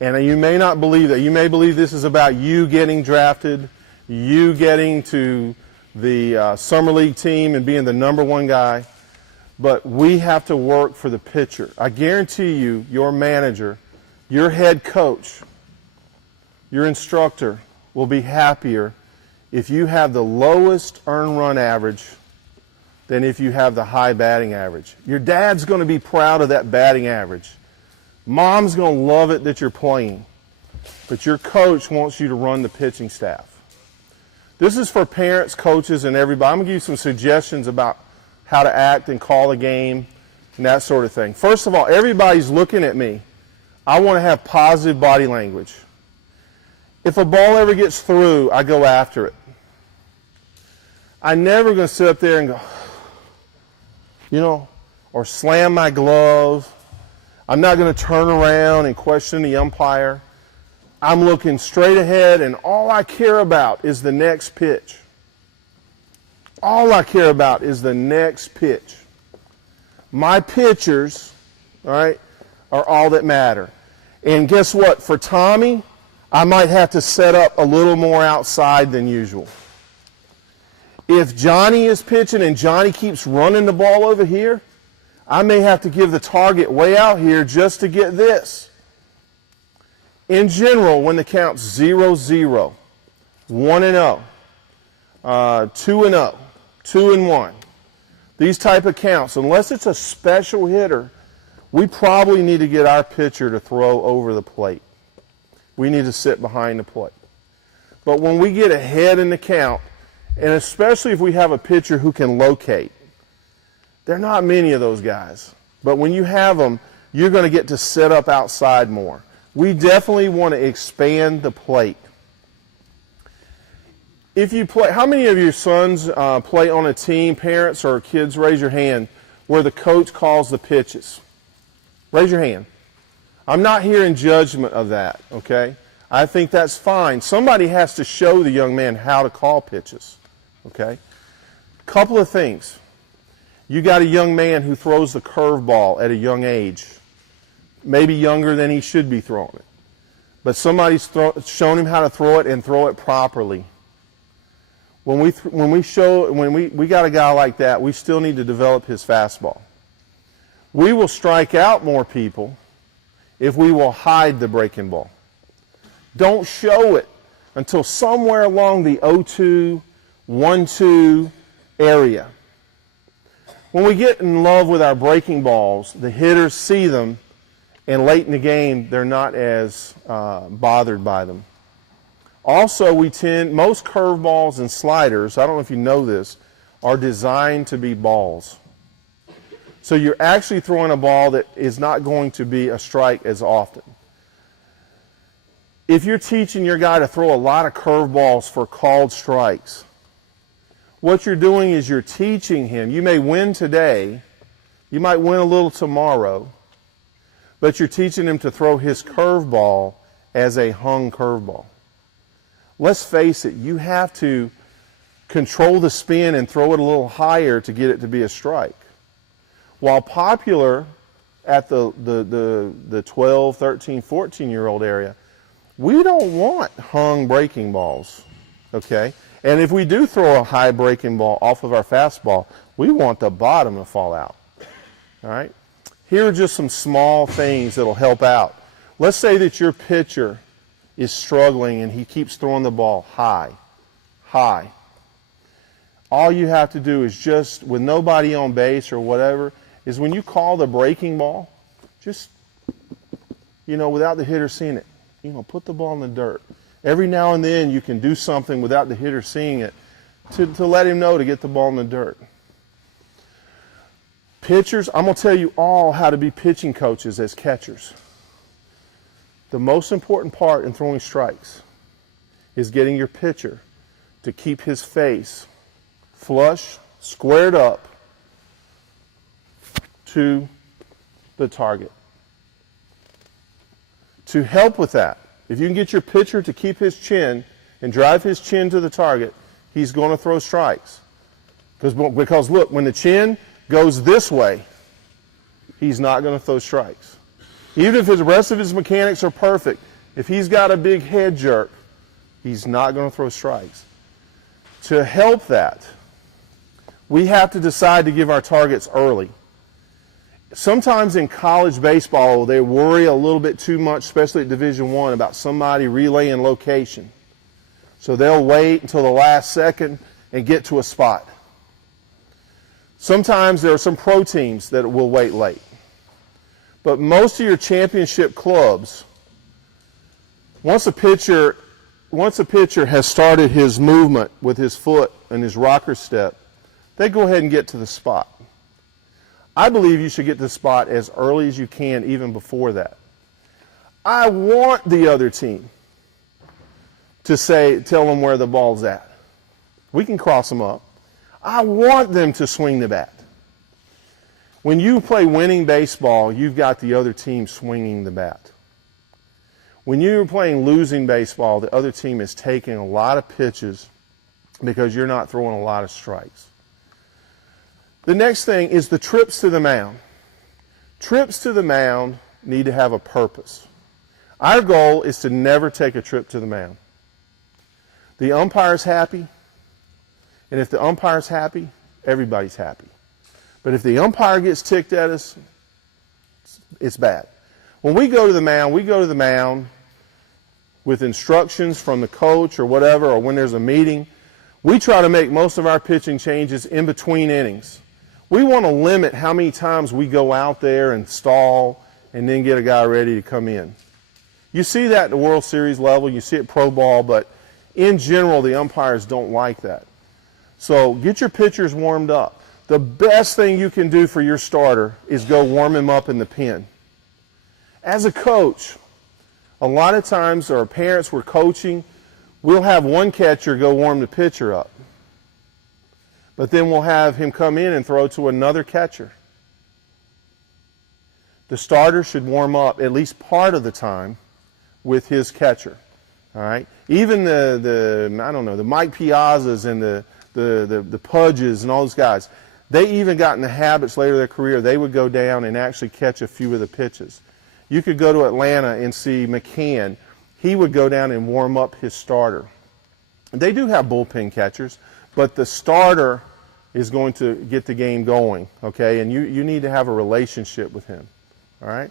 And you may not believe that. You may believe this is about you getting drafted, you getting to the summer league team and being the number one guy. But we have to work for the pitcher. I guarantee you, your manager, your head coach, your instructor will be happier if you have the lowest earned run average than if you have the high batting average. Your dad's going to be proud of that batting average. Mom's going to love it that you're playing. But your coach wants you to run the pitching staff. This is for parents, coaches, and everybody. I'm going to give you some suggestions about how to act and call a game and that sort of thing. First of all, everybody's looking at me. I want to have positive body language. If a ball ever gets through, I go after it. I'm never going to sit up there and go, or slam my glove. I'm not going to turn around and question the umpire. I'm looking straight ahead, and all I care about is the next pitch. All I care about is the next pitch. My pitchers, all right, are all that matter. And guess what? For Tommy, I might have to set up a little more outside than usual. If Johnny is pitching and Johnny keeps running the ball over here, I may have to give the target way out here just to get this. In general, when the count's 0-0, 1-0, 2-0, 2-1. These type of counts, unless it's a special hitter, we probably need to get our pitcher to throw over the plate. We need to sit behind the plate. But when we get ahead in the count, and especially if we have a pitcher who can locate, there are not many of those guys. But when you have them, you're going to get to sit up outside more. We definitely want to expand the plate. If you play, how many of your sons play on a team, parents or kids, raise your hand, where the coach calls the pitches? Raise your hand. I'm not here in judgment of that, okay? I think that's fine. Somebody has to show the young man how to call pitches, okay? Couple of things. You got a young man who throws the curveball at a young age, maybe younger than he should be throwing it. But somebody's shown him how to throw it and throw it properly. When we got a guy like that, we still need to develop his fastball. We will strike out more people if we will hide the breaking ball. Don't show it until somewhere along the 0-2, 1-2 area. When we get in love with our breaking balls, the hitters see them, and late in the game, they're not as bothered by them. Also, most curveballs and sliders, I don't know if you know this, are designed to be balls. So you're actually throwing a ball that is not going to be a strike as often. If you're teaching your guy to throw a lot of curveballs for called strikes, what you're doing is you're teaching him. You may win today, you might win a little tomorrow, but you're teaching him to throw his curveball as a hung curveball. Let's face it, you have to control the spin and throw it a little higher to get it to be a strike. While popular at the 12, 13, 14-year-old area, we don't want hung breaking balls, okay? And if we do throw a high breaking ball off of our fastball, we want the bottom to fall out, all right? Here are just some small things that will help out. Let's say that your pitcher is struggling and he keeps throwing the ball high. All you have to do is just, with nobody on base or whatever, is when you call the breaking ball, just, without the hitter seeing it, put the ball in the dirt. Every now and then you can do something without the hitter seeing it to let him know to get the ball in the dirt. Pitchers, I'm going to tell you all how to be pitching coaches as catchers. The most important part in throwing strikes is getting your pitcher to keep his face flush, squared up to the target. To help with that, if you can get your pitcher to keep his chin and drive his chin to the target, he's going to throw strikes. Because look, when the chin goes this way, he's not going to throw strikes. Even if the rest of his mechanics are perfect, if he's got a big head jerk, he's not going to throw strikes. To help that, we have to decide to give our targets early. Sometimes in college baseball, they worry a little bit too much, especially at Division I, about somebody relaying location. So they'll wait until the last second and get to a spot. Sometimes there are some pro teams that will wait late. But most of your championship clubs, once a pitcher has started his movement with his foot and his rocker step, they go ahead and get to the spot. I believe you should get to the spot as early as you can, even before that. I want the other team to tell them where the ball's at. We can cross them up. I want them to swing the bat. When you play winning baseball, you've got the other team swinging the bat. When you're playing losing baseball, the other team is taking a lot of pitches because you're not throwing a lot of strikes. The next thing is the trips to the mound. Trips to the mound need to have a purpose. Our goal is to never take a trip to the mound. The umpire's happy, and if the umpire's happy, everybody's happy. But if the umpire gets ticked at us, it's bad. When we go to the mound with instructions from the coach or whatever, or when there's a meeting, We try to make most of our pitching changes in between innings. We want to limit how many times we go out there and stall and then get a guy ready to come in. You see that at the World Series level, you see it pro ball, but in general, the umpires don't like that. So get your pitchers warmed up. The best thing you can do for your starter is go warm him up in the pen. As a coach, a lot of times our parents were coaching, we'll have one catcher go warm the pitcher up. But then we'll have him come in and throw to another catcher. The starter should warm up at least part of the time with his catcher. All right? Even the Mike Piazzas and the Pudges and all those guys, they even got in the habits later in their career, they would go down and actually catch a few of the pitches. You could go to Atlanta and see McCann. He would go down and warm up his starter. They do have bullpen catchers, but the starter is going to get the game going, okay? And you need to have a relationship with him, all right?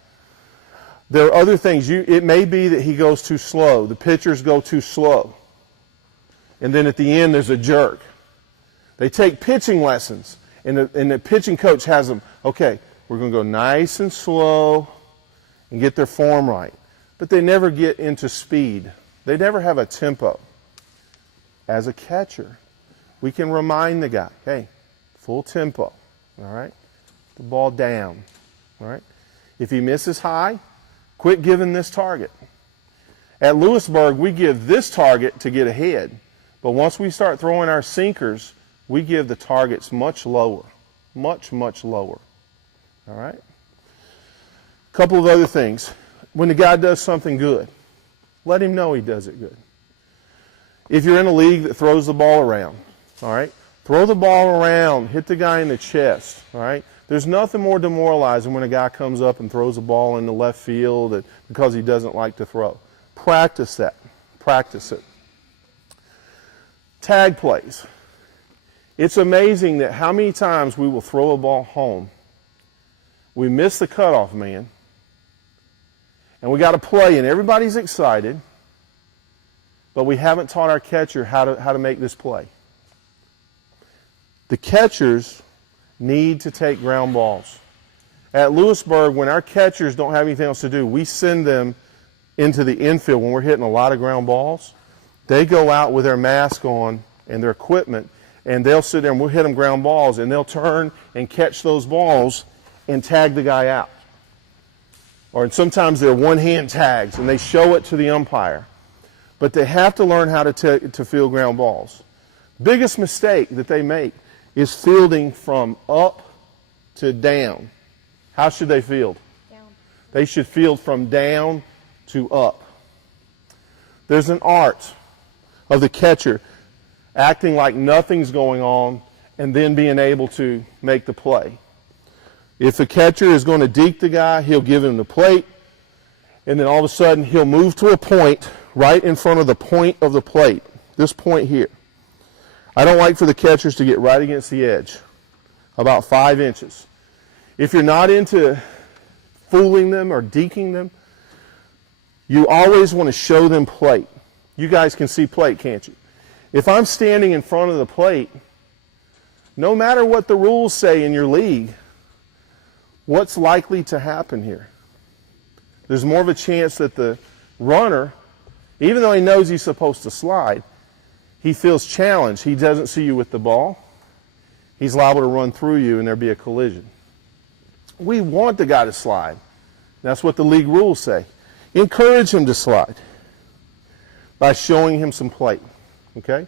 There are other things. It may be that he goes too slow. The pitchers go too slow. And then at the end, there's a jerk. They take pitching lessons, and the pitching coach has them, okay, we're going to go nice and slow and get their form right. But they never get into speed. They never have a tempo. As a catcher, we can remind the guy, hey, full tempo, all right? The ball down, all right? If he misses high, quit giving this target. At Louisburg, we give this target to get ahead. But once we start throwing our sinkers, we give the targets much lower, much, much lower, all right? A couple of other things. When the guy does something good, let him know he does it good. If you're in a league that throws the ball around, all right, throw the ball around, hit the guy in the chest, all right? There's nothing more demoralizing when a guy comes up and throws a ball in the left field because he doesn't like to throw. Practice that. Practice it. Tag plays. It's amazing that how many times we will throw a ball home, we miss the cutoff man, and we got to play, and everybody's excited, but we haven't taught our catcher how to make this play. The catchers need to take ground balls. At Louisburg, when our catchers don't have anything else to do, we send them into the infield when we're hitting a lot of ground balls. They go out with their mask on and their equipment, and they'll sit there and we'll hit them ground balls, and they'll turn and catch those balls and tag the guy out. Or sometimes they're one-hand tags, and they show it to the umpire. But they have to learn how to field ground balls. Biggest mistake that they make is fielding from up to down. How should they field? Down. They should field from down to up. There's an art of the catcher acting like nothing's going on and then being able to make the play. If the catcher is going to deke the guy, he'll give him the plate, and then all of a sudden he'll move to a point right in front of the point of the plate, this point here. I don't like for the catchers to get right against the edge, about 5 inches. If you're not into fooling them or deking them, you always want to show them plate. You guys can see plate, can't you? If I'm standing in front of the plate, no matter what the rules say in your league, what's likely to happen here? There's more of a chance that the runner, even though he knows he's supposed to slide, he feels challenged. He doesn't see you with the ball. He's liable to run through you and there'll be a collision. We want the guy to slide. That's what the league rules say. Encourage him to slide by showing him some plate. Okay?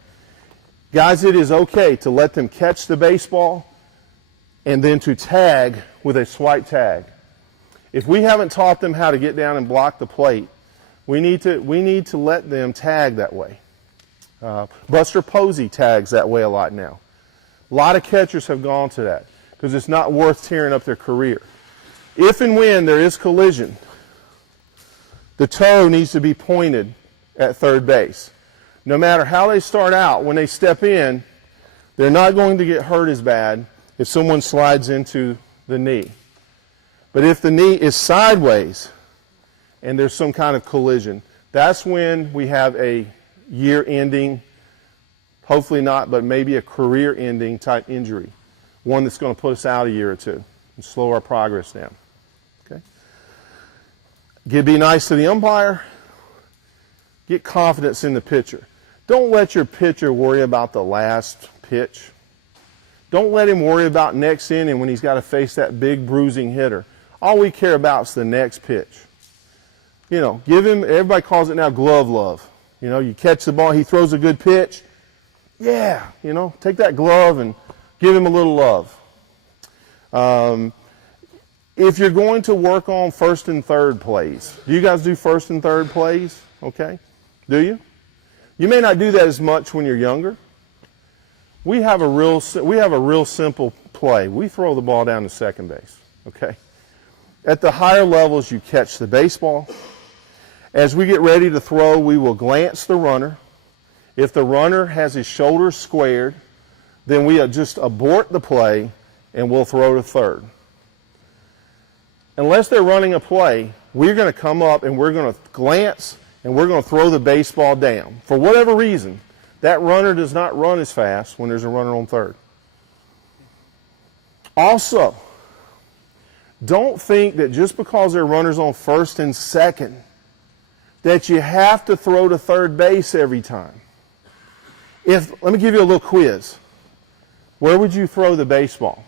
Guys, it is okay to let them catch the baseball and then to tag with a swipe tag. If we haven't taught them how to get down and block the plate, we need to let them tag that way. Buster Posey tags that way a lot now. A lot of catchers have gone to that because it's not worth tearing up their career. If and when there is collision, the toe needs to be pointed at third base. No matter how they start out, when they step in, they're not going to get hurt as bad if someone slides into the knee. But if the knee is sideways and there's some kind of collision, that's when we have a year-ending hopefully not, but maybe a career-ending type injury, one that's going to put us out a year or two and slow our progress down. Okay? Be nice to the umpire. Get confidence in the pitcher. Don't let your pitcher worry about the last pitch. Don't let him worry about next inning when he's got to face that big bruising hitter. All we care about is the next pitch. You know, give him, everybody calls it now glove love. You know, you catch the ball, he throws a good pitch. Yeah, you know, take that glove and give him a little love. If you're going to work on first and third plays, do you guys do first and third plays? Okay. Do you? You may not do that as much when you're younger. We have a real simple play. We throw the ball down to second base. Okay. At the higher levels, you catch the baseball. As we get ready to throw, we will glance the runner. If the runner has his shoulders squared, then we just abort the play and we'll throw to third. Unless they're running a play, we're going to come up and we're going to glance and we're going to throw the baseball down. For whatever reason, that runner does not run as fast when there's a runner on third. Also, don't think that just because there are runners on first and second, that you have to throw to third base every time. Let me give you a little quiz. Where would you throw the baseball?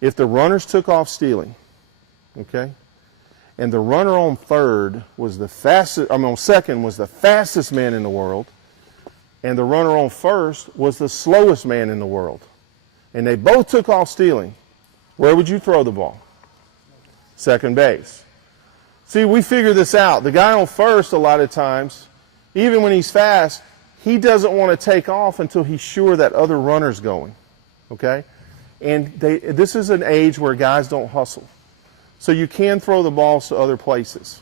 If the runners took off stealing, okay, and the runner on third was the fastest, on second was the fastest man in the world, and the runner on first was the slowest man in the world, and they both took off stealing, where would you throw the ball? Second base. See, we figure this out. The guy on first, a lot of times, even when he's fast, he doesn't want to take off until he's sure that other runner's going, okay? And this is an age where guys don't hustle. So you can throw the balls to other places.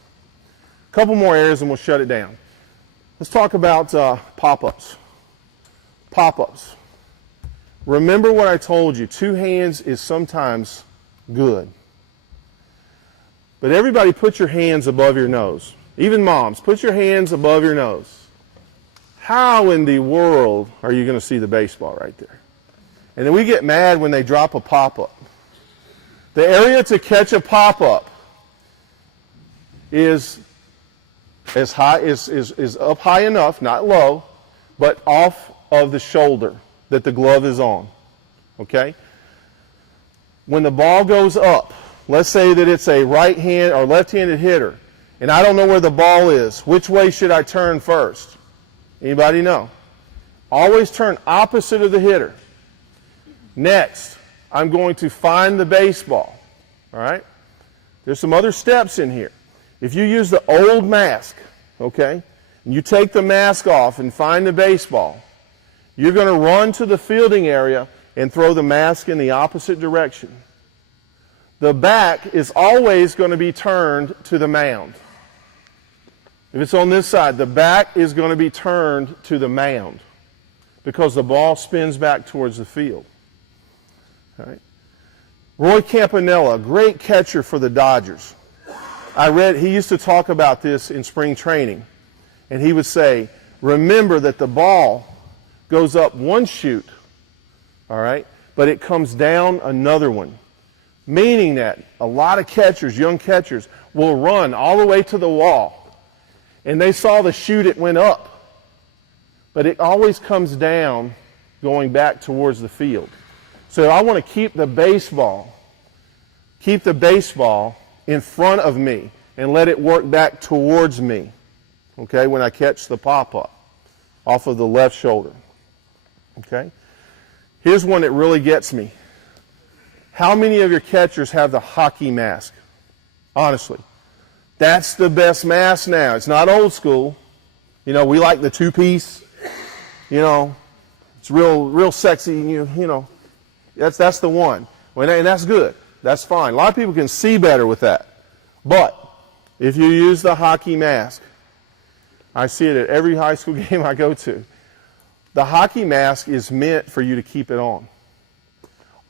A couple more areas and we'll shut it down. Let's talk about pop-ups. Pop-ups. Remember what I told you. Two hands is sometimes good. But everybody put your hands above your nose. Even moms, put your hands above your nose. How in the world are you going to see the baseball right there? And then we get mad when they drop a pop-up. The area to catch a pop-up is as high is up high enough, not low, but off of the shoulder that the glove is on. Okay? When the ball goes up, let's say that it's a right hand or left-handed hitter, and I don't know where the ball is, which way should I turn first? Anybody know? Always turn opposite of the hitter. Next, I'm going to find the baseball. All right? There's some other steps in here. If you use the old mask, okay, and you take the mask off and find the baseball, you're going to run to the fielding area and throw the mask in the opposite direction. The back is always going to be turned to the mound. If it's on this side, the back is going to be turned to the mound because the ball spins back towards the field. All right. Roy Campanella, great catcher for the Dodgers. I read, he used to talk about this in spring training, and he would say, remember that the ball goes up one chute, all right, but it comes down another one, meaning that a lot of catchers, young catchers, will run all the way to the wall, and they saw the chute, it went up, but it always comes down going back towards the field. So I want to keep the baseball in front of me and let it work back towards me, okay, when I catch the pop-up off of the left shoulder, okay? Here's one that really gets me. How many of your catchers have the hockey mask? Honestly. That's the best mask now. It's not old school. You know, we like the two-piece. You know, it's real sexy, you know. That's the one. And that's good. That's fine. A lot of people can see better with that. But if you use the hockey mask, I see it at every high school game I go to. The hockey mask is meant for you to keep it on.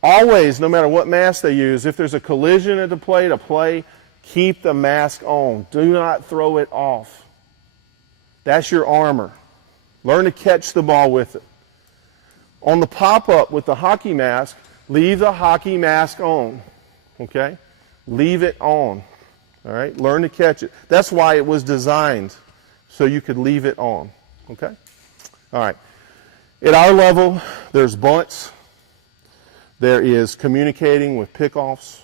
Always, no matter what mask they use, if there's a collision at the plate, keep the mask on. Do not throw it off. That's your armor. Learn to catch the ball with it. On the pop-up with the hockey mask, leave the hockey mask on, okay? Leave it on, all right? Learn to catch it. That's why it was designed, so you could leave it on, okay? All right. At our level, there's bunts. There is communicating with pickoffs.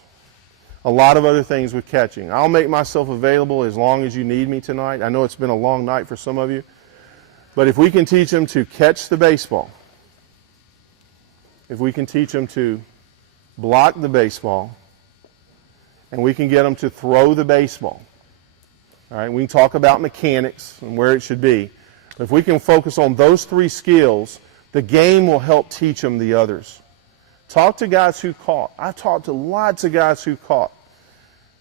A lot of other things with catching. I'll make myself available as long as you need me tonight. I know it's been a long night for some of you. But if we can teach them to catch the baseball, if we can teach them to block the baseball, and we can get them to throw the baseball, all right, we can talk about mechanics and where it should be. But if we can focus on those 3 skills, the game will help teach them the others. Talk to guys who caught. I've talked to lots of guys who caught.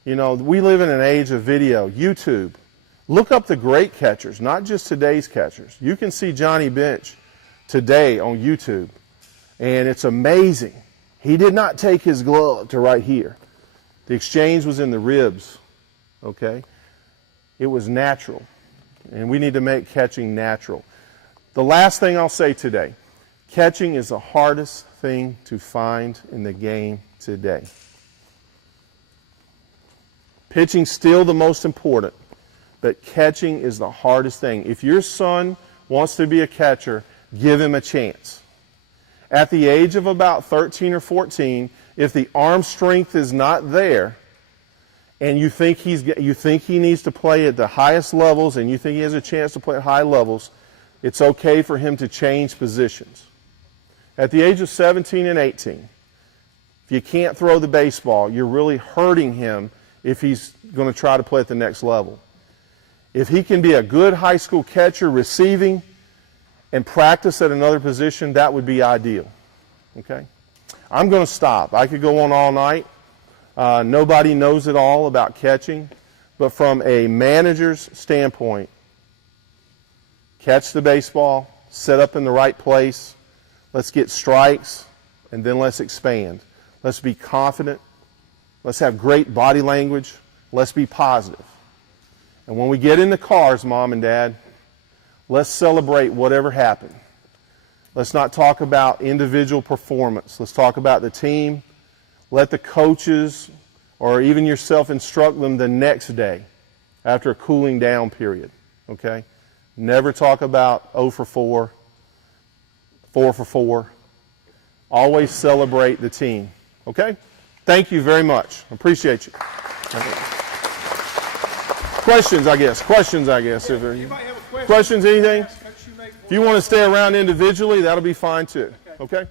You know, we live in an age of video, YouTube. Look up the great catchers, not just today's catchers. You can see Johnny Bench today on YouTube, and it's amazing. He did not take his glove to right here. The exchange was in the ribs, okay? It was natural, and we need to make catching natural. The last thing I'll say today, catching is the hardest thing to find in the game today. Pitching's still the most important, but catching is the hardest thing. If your son wants to be a catcher, give him a chance. At the age of about 13 or 14, if the arm strength is not there, and you think he needs to play at the highest levels, and you think he has a chance to play at high levels, it's okay for him to change positions. At the age of 17 and 18, if you can't throw the baseball, you're really hurting him if he's going to try to play at the next level. If he can be a good high school catcher receiving and practice at another position, that would be ideal. Okay? I'm going to stop. I could go on all night. Nobody knows it all about catching, but from a manager's standpoint, catch the baseball, set up in the right place, let's get strikes, and then let's expand. Let's be confident. Let's have great body language. Let's be positive. And when we get in the cars, Mom and Dad, let's celebrate whatever happened. Let's not talk about individual performance. Let's talk about the team. Let the coaches or even yourself instruct them the next day after a cooling down period. Okay? Never talk about 0 for 4, 4 for 4. Always celebrate the team. Okay? Thank you very much. Appreciate you. Questions, I guess. If there, You might have a question. Questions, anything? Ask Coach Shumate. If you want to stay around individually, that'll be fine too. Okay?